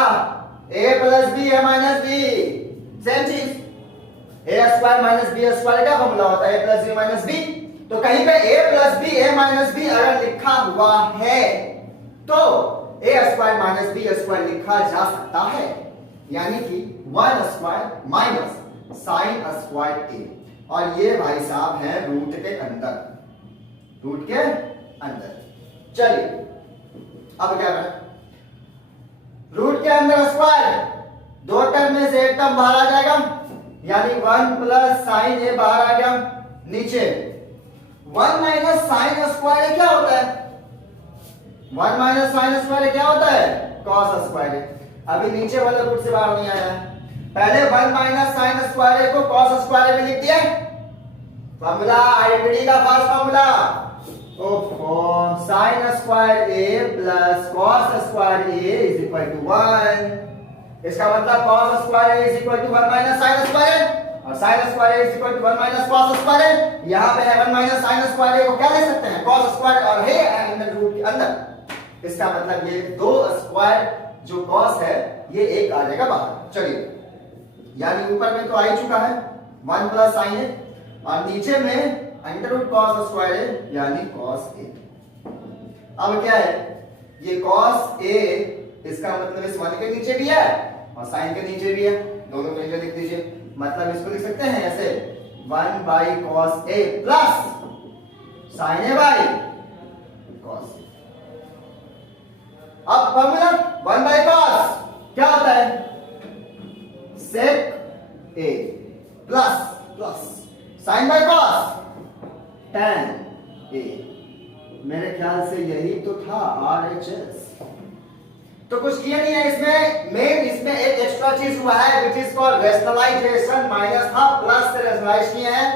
a प्लस बी है माइनस बी, सेम चीज a square minus B square का फॉर्मूला होता है a plus B minus B. तो कहीं पे a plus B a minus B अगर लिखा हुआ है तो a square minus B square लिखा जा सकता है, यानी कि 1 square minus sine square a, और ये भाई साहब है रूट के अंदर, रूट के अंदर। चलिए अब क्या करें, रूट के अंदर स्क्वायर, दो टर्म में से एक टर्म बाहर आ जाएगा, यानी 1 प्लस साइन ए बाहर आ गया, नीचे 1 माइनस साइन स्क्वायर क्या होता है, 1 माइनस साइन स्क्वायर क्या होता है, कॉस स्क्वायर। अभी नीचे वाला रूट से बाहर नहीं आया है, पहले 1 माइनस साइन स्क्वायर को कॉस स्क्वायर में लिख दिया, फॉर्मूला आइडेंटिटी का फर्स्ट फॉर्मूला, ओहो sine square A plus cos square A is equal to 1। इसका मतलब cos square A is equal to 1 minus sine square और sine square A is equal to 1 minus cos square. यहां पे है 1 minus sine square ए को क्या लिख सकते हैं, कॉस स्क्वायर, और है अंदर रूट के अंदर। इसका मतलब ये दो स्क्वायर जो कॉस है ये एक आ जाएगा बाहर। चलिए यानी ऊपर में तो आ ही चुका है 1 प्लस साइन ए और नीचे में अंडर रूट कॉस स्क्वायर ए यानी कॉस ए। अब क्या है, ये कॉस ए इसका मतलब इस 1 के नीचे भी है और साइन के नीचे भी है, दोनों को नीचे लिख दीजिए। मतलब इसको लिख सकते हैं ऐसे 1 by cos A plus sine A by cos A. अब फॉर्मूला 1 बाई कॉस क्या होता है, sec A plus plus sine by cos tan A. मेरे ख्याल से यही तो था RHS। तो कुछ किया नहीं है इसमें, मेन इसमें एक एक्स्ट्रा चीज हुआ है which is called rationalisation. Minus था प्लस से रैशनलाइज किए हैं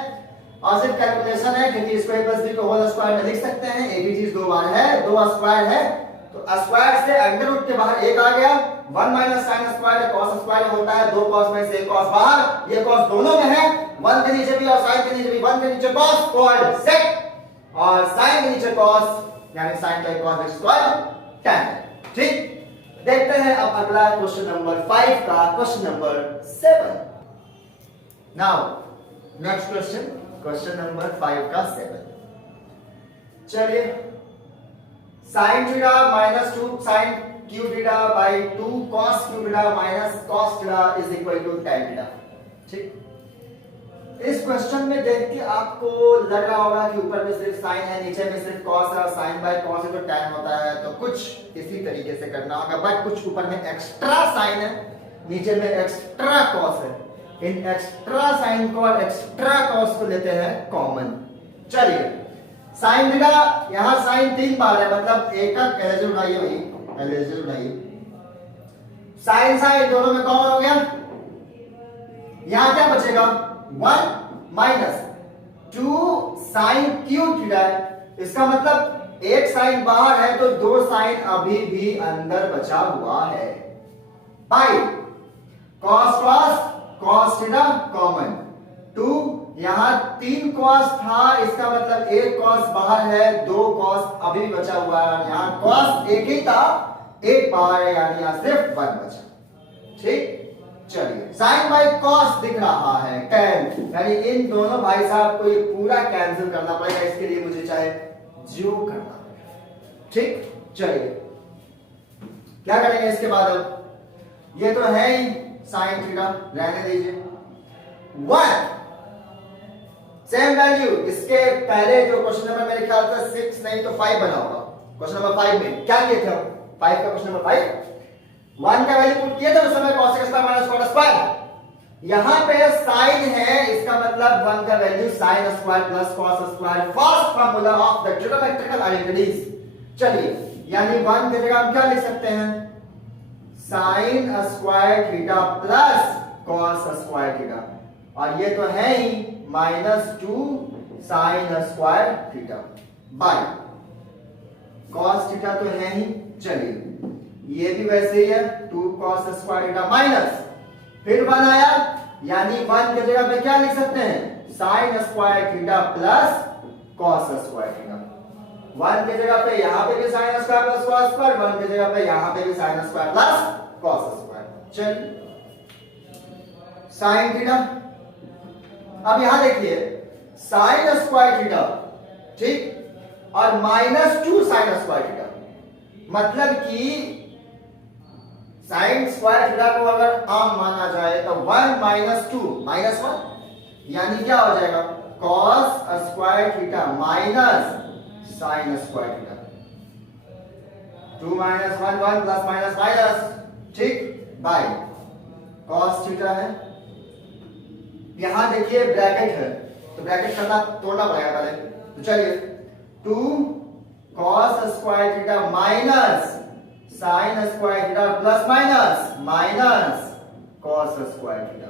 और सिर्फ कैलकुलेशन है, क्योंकि इसको a प्लस बी को होल स्क्वायर में लिख सकते हैं। एक ही चीज दो बार है, दो स्क्वायर है तो स्क्वायर से अंडर रूट के बाहर एक आ गया, 1 minus sine square cos square होता है, दो कॉस में से एक कॉस बाहर, ये कॉस दोनों में है, 1 के नीचे भी और साइन के नीचे भी, 1 के नीचे कॉस कॉल्ड सेक और साइन के नीचे कॉस यानी साइन का cos which is called tan। ठीक, देखते हैं अब अगला क्वेश्चन नंबर 5 का question number 7। Now next question, question number 5 का 7। चलिए sine theta minus 2 sine cube theta by 2 cos cube theta minus cos theta is equal to tan theta. ठीक, इस क्वेश्चन में देख के आपको लग रहा होगा कि ऊपर में सिर्फ साइन है, नीचे में सिर्फ कॉस है और साइन बाय कॉस है तो tan होता है, तो कुछ इसी तरीके से करना होगा। बट कुछ ऊपर में एक्स्ट्रा साइन है, नीचे में एक्स्ट्रा कॉस है, इन एक्स्ट्रा साइन को और एक्स्ट्रा कॉस को लेते हैं कॉमन। चलिए साइन थीटा, यहां साइन 3 बार है, मतलब एक का एलजेब्रा उठाइए भाई, एलजेब्रा उठाइए, साइन साइन दोनों में कॉमन हो गया, यहां क्या बचेगा 1 माइनस 2 साइन क्यू थीटा। इसका मतलब एक साइन बाहर है तो दो साइन अभी भी अंदर बचा हुआ है। By cos cos cos theta common, 2 यहां 3 कॉस था, इसका मतलब एक कॉस बाहर है, 2 कॉस अभी भी बचा हुआ है। यहां कॉस एक ही था, एक बाहर है, यानी यहां सिर्फ 1 बचा। ठीक, चलिए साइन बाई कॉस दिख रहा है 10, यानी इन दोनों भाई साहब को ये पूरा कैंसिल करना पड़ेगा, इसके लिए मुझे चाहे जो करना पड़ेगा। ठीक, चलिए क्या करेंगे इसके बाद, अब ये तो है ही साइन थीटा, रहने दीजिए। 1 सेम वैल्यू, इसके पहले जो क्वेश्चन नंबर मेरे ख्याल से 6 नहीं तो 5 बना होगा। क्वेश्चन नंबर 5 में क्या किए थे, 5 का क्वेश्चन नंबर 5 1 का वैल्यू पुट किया था उस समय cos square minus cot square. यहां पे साइन है, इसका मतलब 1 का value sin square plus cos square, first formula of the trigonometrical identities. चलिए, यानी 1 की जगह हम क्या लिख सकते हैं, sin square theta plus cos square theta, और ये तो है ही -2 sin square theta by cos theta तो है ही। चलिए ये भी वैसे ही है, 2 cos स्क्वायर थीटा माइनस, फिर 1 आया, यानी 1 की जगह पे क्या लिख सकते हैं, sin square theta plus cos square theta. 1 की जगह पे यहां पे भी sin square plus cos square, 1 की जगह पे यहां पे भी sin square plus cos square. चलिए sin थीटा, अब यहां देखिए sin स्क्वायर थीटा, ठीक, और -2 sin स्क्वायर थीटा, मतलब कि sin स्क्वायर थीटा को अगर आम माना जाए तो 1 - 2 -1, यानी क्या हो जाएगा, cos square theta minus sin square theta, 2 - 1 1 plus minus minus, ठीक, बाय cos थीटा है। यहां देखिए ब्रैकेट है, तो ब्रैकेट करना तोड़ना पड़ेगा पहले, तो चलिए 2 cos square theta minus sin square theta plus minus minus cos square theta,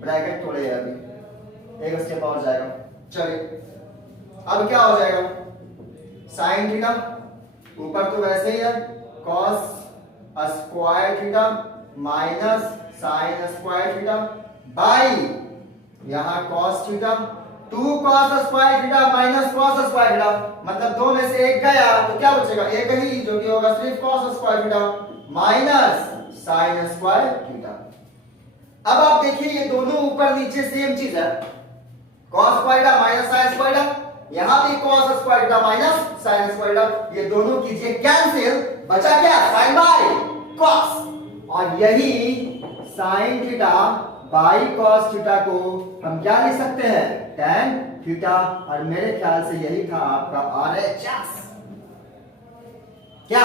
bracket तोड़े अभी एक स्टेप और जाएगा। चलिए अब क्या हो जाएगा, sin थीटा ऊपर तो वैसे ही है, cos square theta minus sin square theta by यहां cos theta, 2 cos square theta minus cos square theta, मतलब दो में से एक गया तो क्या बचेगा, एक ही, जो कि होगा सिर्फ cos square theta minus sin square theta. अब आप देखिए ये दोनों ऊपर नीचे सेम चीज है, cos square theta minus sin square theta, यहां भी cos square theta minus sin square theta, ये दोनों कीजिए कैंसिल, बचा क्या, sin बाय cos, और यही sin theta by cos theta को हम क्या लिख सकते हैं, tan थीटा, और मेरे ख्याल से यही था आपका RHS। क्या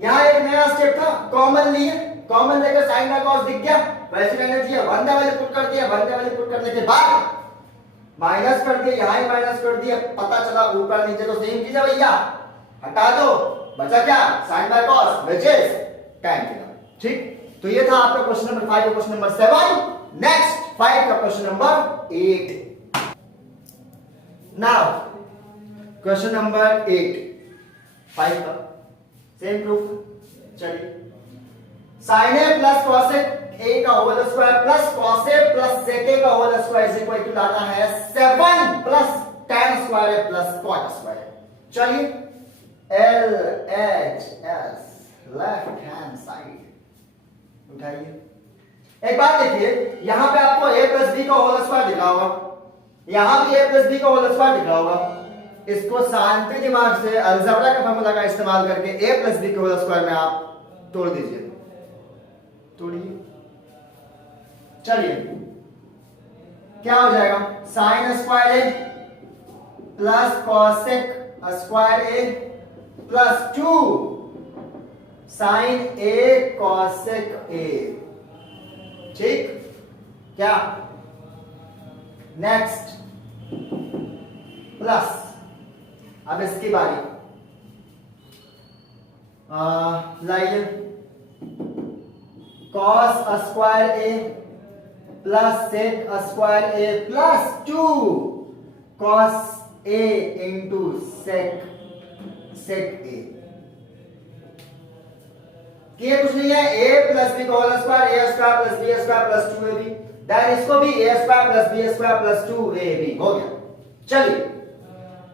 यहां एक नया स्टेप था, कॉमन लिए, कॉमन लेकर sin बाय cos दिख गया, वैसे रहना चाहिए, 1 का वैल्यू पुट कर दिया, 1 का वैल्यू पुट करने के बाद माइनस कर दिया, यहां ही माइनस कर दिया, पता चला ऊपर नीचे तो सेम चीज है भैया, हटा दो, बचा क्या, sin by cos which is tan theta. ठीक, तो ये था आपका क्वेश्चन नंबर 5 और क्वेश्चन नंबर 7। नेक्स्ट 5 का question number 8। Now question number 8 5 का सेम प्रूफ। चलिए, sin a plus cos a का whole square plus cos a plus sec a का whole square is equal to लाना है 7 plus tan square a plus cot square. चलिए LHS left hand side उठाइए, एक बात देखिए, यहां पे आपको a प्लस b का होल स्क्वायर दिख रहा होगा, यहां भी a प्लस b का होल स्क्वायर दिख रहा होगा, इसको शांति दिमाग से अलजेब्रा का फार्मूला का इस्तेमाल करके a प्लस b के होल स्क्वायर में आप तोड़ दीजिए, तोड़िए। चलिए क्या हो जाएगा, sin square a plus cosec square a plus 2 sin a cosec a, ठीक, क्या, नेक्स्ट प्लस, अब इसकी बारी, लाइए cos square a plus sec square a plus 2 cos A into sec A. ये कुछ नहीं है, a प्लस बी का whole square, A square plus B square plus 2ab, then इसको भी a square plus B square plus 2ab हो गया। चलिए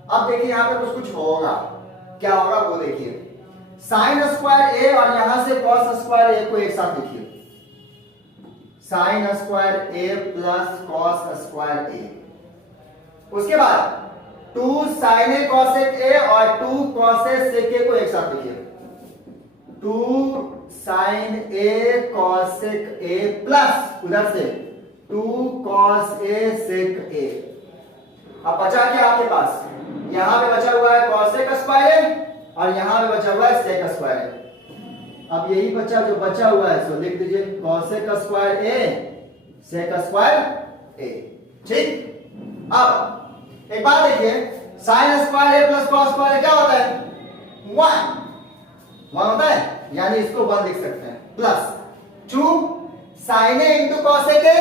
अब देखिए यहां पे कुछ होगा, क्या होगा वो देखिए। साइन स्क्वायर a और यहां से कॉस स्क्वायर a को एक साथ लिखिए, sign square a plus cos square a। उसके बाद 2 sin a cosec a और 2 cos a sec a को एक साथ लिखिए, 2 sin a cosec a plus उधर से 2 cos a sec a। अब बचा क्या आपके पास, यहां पे बचा हुआ है cosec स्क्वायर a और यहां पे बचा हुआ है sec स्क्वायर a। अब यही बचा जो बचा हुआ है सो लिख दीजिए cosec square a sec square a। ठीक, अब एक बात देखिए, sin square a plus cos square a क्या होता है, 1 होता है, यानी इसको 1 लिख सकते हैं, plus 2 sin a into cosec a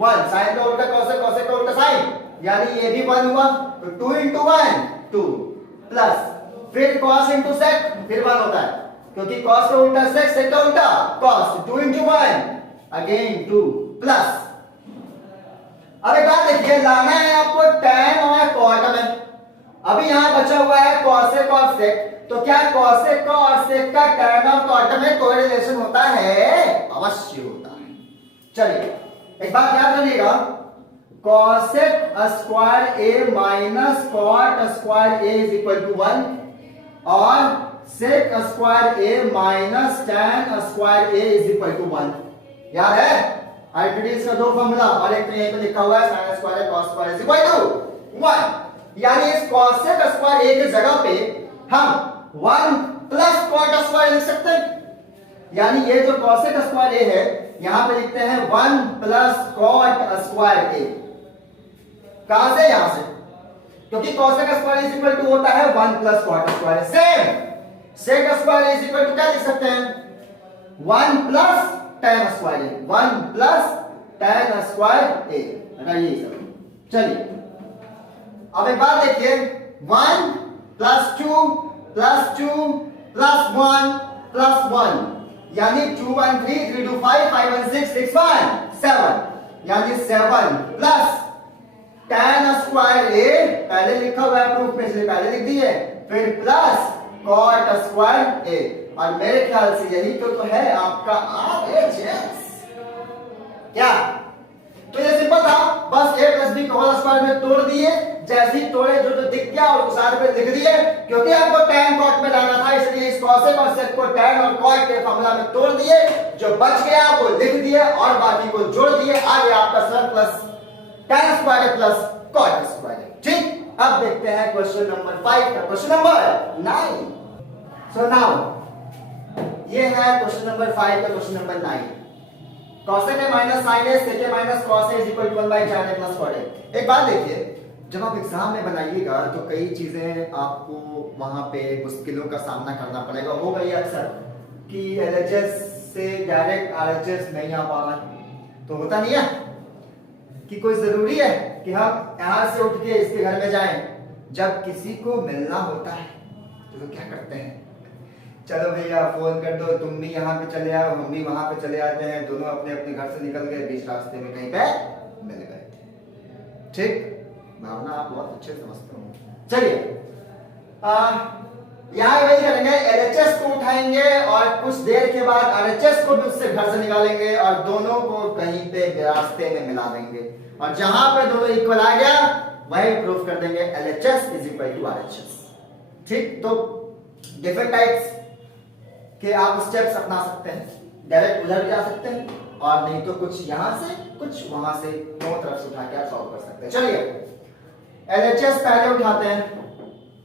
1, sin का उल्टा cosec, cosec का उल्टा sin, यानी ये भी 1 हुआ, तो 2 इंटू 1 2, प्लस फिर cos इंटू sec फिर 1 होता है, क्योंकि cos का उल्टा sec, sec का उल्टा cos, 2 इंटू 1 अगेन 2, प्लस अब एक बात देखिए, लाना है आपको tan और cot में। अभी यहां बचा हुआ है cosec और sec, तो क्या cosec का और sec का tan और cot में कोई रिलेशन होता है, अवश्य होता है। चलिए एक बात याद रखिएगा, cosec square a minus cot square a is equal to 1 और sec square a minus tan square a is equal to 1। याद है आइडेंटिटीज का दो फॉर्मूला, और एक तो यहीं पे लिखा हुआ है sin square cos square is equal to 1, यानी इस cosec स्क्वायर a की जगह पे हम 1 प्लस cot स्क्वायर लिख सकते हैं, यानी ये जो cosec स्क्वायर a है यहां पे लिखते हैं 1 प्लस cot स्क्वायर a। कहां से, यहां से, क्योंकि cosec square is equal to होता है 1 plus cot square. Same sec square is equal to क्या लिख सकते हैं, 1 plus tan square a, 1 plus tan square a, यही सब। चलिए अब एक बात देखिए, 1 प्लस 2 प्लस 2 प्लस 1 प्लस 1, यानी 2 1 3 3 2 5 5 1 6 6 1 7, यानी 7 प्लस tan स्क्वायर a पहले लिखा हुआ है प्रूफ में इसलिए पहले लिख दिए, फिर प्लस cot स्क्वायर a, और मेरे ख्याल से यही तो है आपका RHS। क्या, तो ये सिंपल था, बस a प्लस बी को होल स्क्वायर में तोड़ दिए, जैसे ही तोड़े जो जो दिख गया और सारे पे लिख दिए, क्योंकि आपको tan cot में लाना था इसलिए इस cosec और sec को tan और cot के फॉर्मूला में तोड़ दिए, जो बच गया वो लिख दिए और बाकी को जोड़ दिए, आ गया आपका sir plus tan square plus cot square. ठीक, अब देखते हैं क्वेश्चन नंबर 5 का, क्वेश्चन नंबर 9। सो नाउ ये है क्वेश्चन नंबर 5 का question number 9। cosec a minus sin a sec a minus cos a is equal to 1 by tan a plus cot a। एक बात देखिए, जब आप एग्जाम में बनाइएगा तो कई चीजें आपको वहां पे मुश्किलों का सामना करना पड़ेगा। हो गई अक्सर कि LHS से डायरेक्ट RHS नहीं आ पा रहा, तो होता नहीं है कि कोई जरूरी है कि हम यहां से उठ के इसके घर में जाएं। जब किसी को मिलना होता है तो क्या करते हैं, चलो भैया फोन कर दो, तुम भी यहाँ पे चले आओ, हम भी वहां पे चले आते हैं, दोनों अपने अपने घर से निकल गए, बीच रास्ते में कहीं पे मिल गए थे। ठीक, भावना आप बहुत अच्छे समझते हो। चलिए यहाँ वही करेंगे, LHS को उठाएंगे और कुछ देर के बाद RHS को भी उससे घर से निकालेंगे और दोनों को कहीं पे रास्ते में मिला देंगे, और जहां पे दोनों इक्वल आ गया वही प्रूफ कर देंगे LHS is equal to RHS। ठीक, तो डिफरेंट टाइप्स के आप स्टेप्स अपना सकते हैं, डायरेक्ट उधर भी जा सकते हैं और नहीं तो कुछ यहां से कुछ वहां से, दोनों तरफ से उठा के आप सॉल्व कर सकते हैं। चलिए LHS पहले उठाते हैं।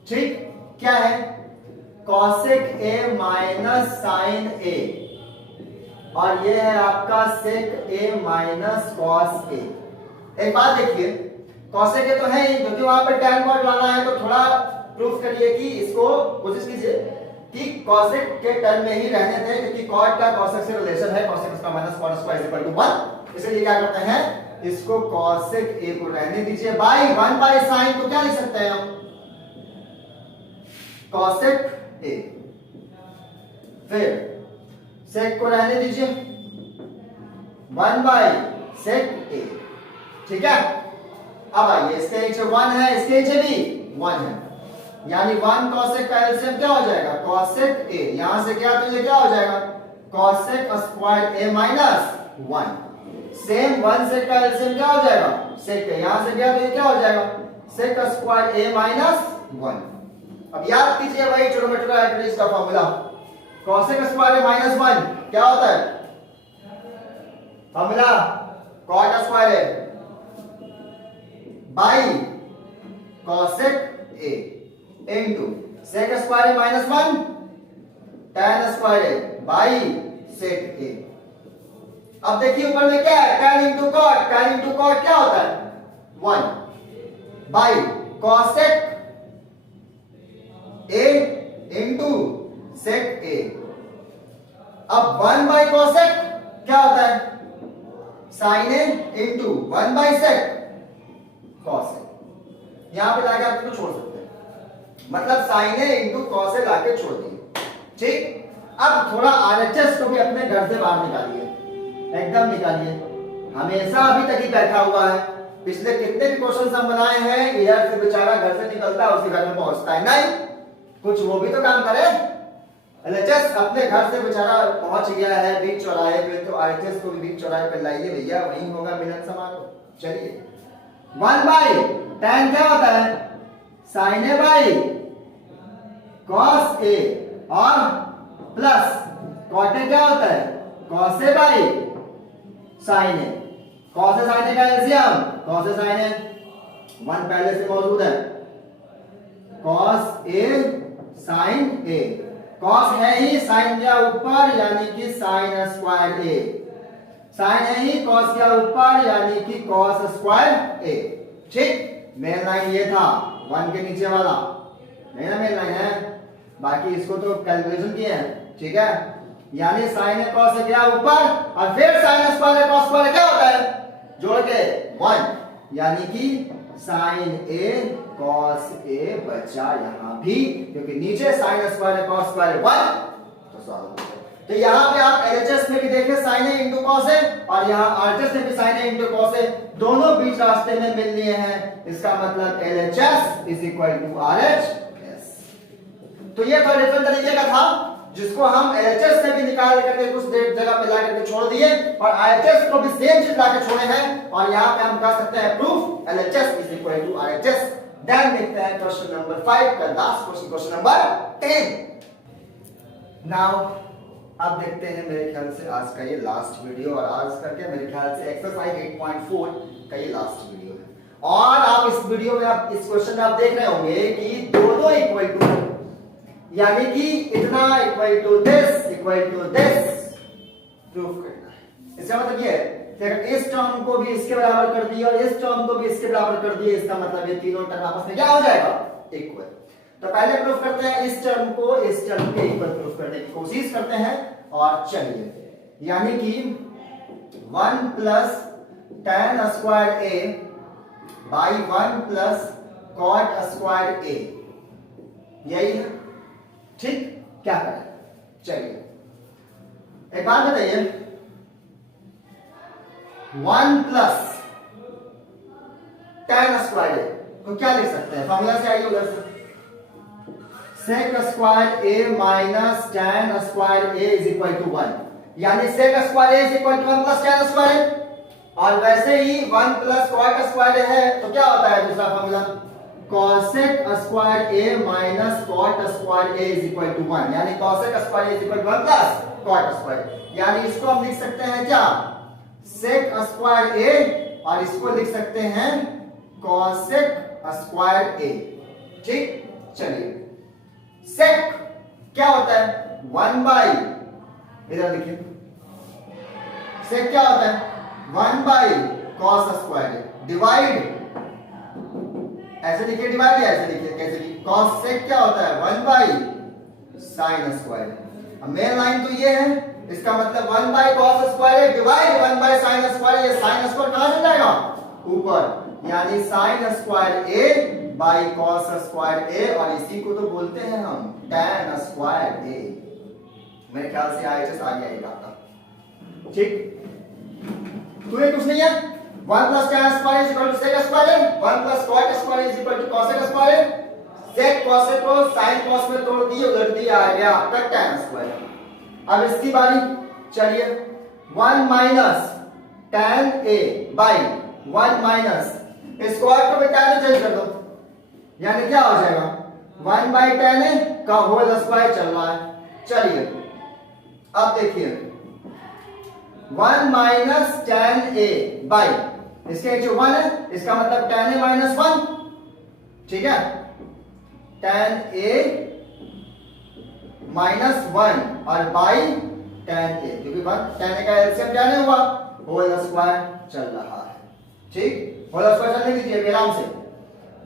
ठीक, क्या है, cosec a minus sin a, और ये है आपका sec a minus cos a। एक बात देखिए, cosec a तो है ही, क्योंकि वहां पे tan cot लाना है, तो थोड़ा प्रूफ करिए कि इसको कोशिश कीजिए कि cosec के टर्म में ही रहने दें, क्योंकि cot का cosec से रिलेशन है, cosec square minus cot square is equal to 1, इसलिए क्या करते हैं, इसको cosec a को रहने दीजिए, बाय 1 बाय sin को क्या लिख सकते हैं हम, कॉसेक ए, फिर सेक को रहने दीजिए 1 बाई सेक ए, ठीक है। अब आइए इसके नीचे 1 है, इसके नीचे भी 1 है, यानी 1 कॉसेक का एलसीएम क्या हो जाएगा कॉसेक ए, यहां से क्या तो ये क्या हो जाएगा cosec square A minus 1। Same 1 सेक का एलसीएम क्या हो जाएगा सेक ए, यहां से क्या तो ये क्या हो जाएगा सेक स्क्वायर ए माइनस 1। अब याद कीजिए भाई ट्रिग्नोमेट्रिक आइडेंटिटीज का formula, cosec square A minus 1 क्या होता है formula cot square A by cosec A into sec square A minus 1 tan square A by sec A. अब देखिए ऊपर में क्या है tan into cot, tan into cot क्या होता है 1 by cosec A into sec A. अब 1 बाई कॉसेक क्या होता है sine A into 1 by sec cosec, यहां पे लाके आप इसको छोड़ सकते हैं, मतलब साइन ए इंटू कॉस ए लाके छोड़ दिए, ठीक। अब थोड़ा आरएचएस को भी अपने घर से बाहर निकालिए, एकदम निकालिए, हमेशा अभी तक ही बैठा हुआ है। पिछले कितने भी क्वेश्चन हम बनाए हैं इधर से बेचारा घर से निकलता है उसी घर में पहुंचता है, नहीं कुछ वो भी तो काम करे। एलएचएस अपने घर से बेचारा पहुंच गया है बीच चौराहे पे, तो आरएचएस को भी बीच चौराहे पे लाइए भैया, वहीं होगा मिलन समारोह। चलिए 1 बाई tan क्या होता है sine A by cos A और प्लस कॉट ए क्या होता है cos A by sine A, cos A sine A का LCM cos A sine A 1 पहले से मौजूद है, cos A sine A, cos है ही साइन क्या ऊपर यानी कि साइन स्क्वायर ए, साइन है ही कॉस क्या ऊपर यानी कि कॉस स्क्वायर ए, ठीक। मेन लाइन ये था 1 के नीचे वाला नहीं ना मेन लाइन है, बाकी इसको तो कैलकुलेशन किए हैं, ठीक है। यानी साइन ए कॉस ए क्या ऊपर और फिर साइन स्क्वायर ए कॉस स्क्वायर क्या होता है जोड़ के 1, यानी कि साइन ए कॉस ए बचा यहां भी, क्योंकि नीचे साइन स्क्वायर ए कॉस स्क्वायर 1 तो सॉल्व हो गया। तो यहाँ पे आप एलएचएस में भी देखें sine A into cos A और यहाँ आरएचएस में भी sine A into cos A, दोनों बीच रास्ते में मिल लिए हैं, इसका मतलब LHS is equal to RHS. तो ये तो डिफरेंट तरीके का था जिसको हम एलएचएस से भी निकाल करके कुछ जगह पे ला करके छोड़ दिए और आरएचएस को भी सेम चीज लाके छोड़े हैं, और यहाँ पे हम कर सकते हैं proof LHS is equal to RHS. Then देखते हैं क्वेश्चन नंबर 5 का last question, question number 10। Now अब देखते हैं मेरे ख्याल से आज का ये लास्ट वीडियो, और आज का क्या मेरे ख्याल से एक्सरसाइज 8.4 का ये लास्ट वीडियो है। और आप इस वीडियो में आप इस क्वेश्चन में आप देख रहे होंगे कि दोनों इक्वल टू, यानी कि इतना इक्वल टू दिस प्रूफ करना है। इसका मतलब ये है कि इस टर्म को भी इसके बराबर कर दिया और इस टर्म को भी इसके बराबर कर दिया, इसका मतलब ये तीनों टर्म आपस में क्या हो जाएगा इक्वल। तो पहले प्रूफ करते हैं इस टर्म को इस टर्म के इक्वल प्रूफ करने की कोशिश करते हैं, और चलिए यानी कि 1 plus tan square A by 1 plus cot square A, यही है, ठीक। क्या करें चलिए एक बात बताइए, 1 प्लस tan स्क्वायर ए को क्या लिख सकते हैं फॉर्मूला से, आइए उधर से, sec square A minus tan square A is equal to 1, यानी sec square A is equal to 1 plus tan square A, और वैसे ही 1 प्लस cot स्क्वायर ए है तो क्या होता है दूसरा formula cosec square A minus cot square A is equal to 1, यानी cosec square A is equal to 1 plus cot square, यानी इसको हम लिख सकते हैं क्या sec स्क्वायर ए और इसको लिख सकते हैं cosec स्क्वायर ए, ठीक। चलिए sec क्या होता है 1 बाई, इधर लिखिए sec क्या होता है 1 by cos square A, divide ऐसे लिखिए, डिवाइड ऐसे लिखिए, कैसे लिखिए cos sec क्या होता है 1 बाई sin स्क्वायर। अब मेन लाइन तो ये है, इसका मतलब 1 by cos square divide 1 by sin square, ये sin स्क्वायर कहां से जाएगा ऊपर, यानी sine square A by cos square A, और इसी को तो बोलते हैं हम tan स्क्वायर ए। मेरे ख्याल से आईएचएस आ गया एक आपका, ठीक। तो ये कुछ नहीं है, 1 plus tan square is equal to sec square, 1 plus cot square is equal to cosec square. sec cosec को sin cos में तोड़ दिए, उधर दिया आ गया आपका tan स्क्वायर। अब इसकी बारी, चलिए 1 minus tan a by 1 minus square को भी tan में चेंज कर दो, यानी क्या हो जाएगा 1 बाई tan a का होल स्क्वायर चल रहा है। चलिए अब देखिए 1 माइनस tan a बाई, इसके जो 1 है इसका मतलब tan a माइनस 1, ठीक है, tan a माइनस 1 और बाई tan a, क्योंकि tan a का एलसीएम क्या हुआ, होल स्क्वायर चल रहा है, ठीक। होल स्क्वायर चलने दीजिए आराम से।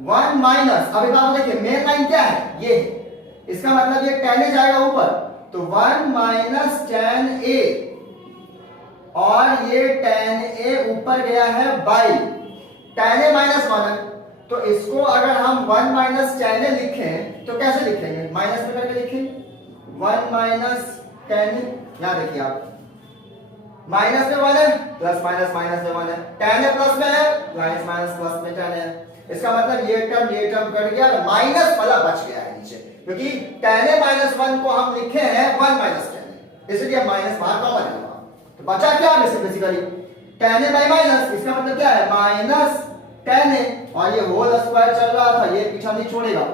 1 माइनस, अभी बात देखिए मेन लाइन क्या है, ये इसका मतलब ये tan a जाएगा ऊपर, तो 1 माइनस tan a, और ये tan a ऊपर गया है बाई tan a माइनस 1 है, तो इसको अगर हम 1 माइनस tan a लिखें तो कैसे लिखेंगे, माइनस में करके लिखेंगे 1 माइनस tan a, यहां देखिए आप माइनस में 1 है, प्लस माइनस माइनस में 1 है, tan a प्लस में है, माइनस माइनस प्लस में tan a है। इसका मतलब ये टर्म कट गया, माइनस वाला बच गया है नीचे, क्योंकि tan a माइनस 1 को हम लिखे हैं 1 माइनस tan a, इसलिए माइनस बाहर कॉमन है। तो बचा क्या basically tan a by minus, इसका मतलब क्या है माइनस tan a, और ये होल स्क्वायर चल रहा था, ये पीछा नहीं छोड़ेगा,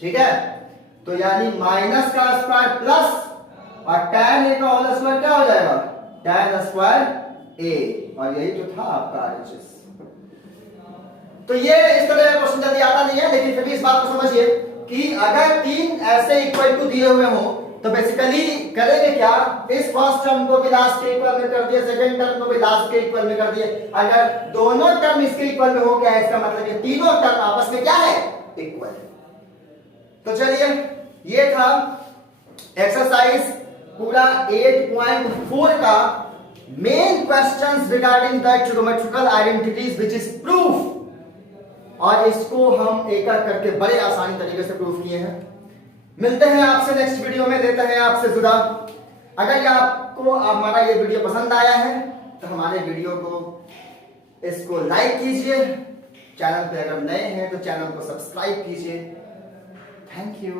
ठीक है। तो यानी माइनस का स्क्वायर प्लस और tan a का होल स्क्वायर क्या हो जाएगा tan स्क्वायर a, और यही तो था आपका आरएचएस। तो ये इस तरह का क्वेश्चन जल्दी आता नहीं है, लेकिन फिर भी इस बात को समझिए कि अगर तीन ऐसे इक्वल टू दिए हुए हो तो बेसिकली करेंगे क्या, इस फर्स्ट टर्म को भी लास्ट के इक्वल में कर दिया, सेकंड टर्म को भी लास्ट के इक्वल में कर दिए। अगर दोनों टर्म इसके इक्वल में हो गया, इसका मतलब ये तीनों टर्म आपस में क्या है, इक्वल है। तो चलिए ये था एक्सरसाइज पूरा 8.4 का main questions regarding the trigonometrical identities which is proof, और इसको हम एक एक करके बड़े आसानी तरीके से प्रूफ किए हैं। मिलते हैं आपसे नेक्स्ट वीडियो में, लेते हैं आपसे जुदा। अगर ये आपको हमारा ये वीडियो पसंद आया है तो हमारे वीडियो को इसको लाइक कीजिए, चैनल पे अगर नए हैं तो चैनल को सब्सक्राइब कीजिए। Thank you.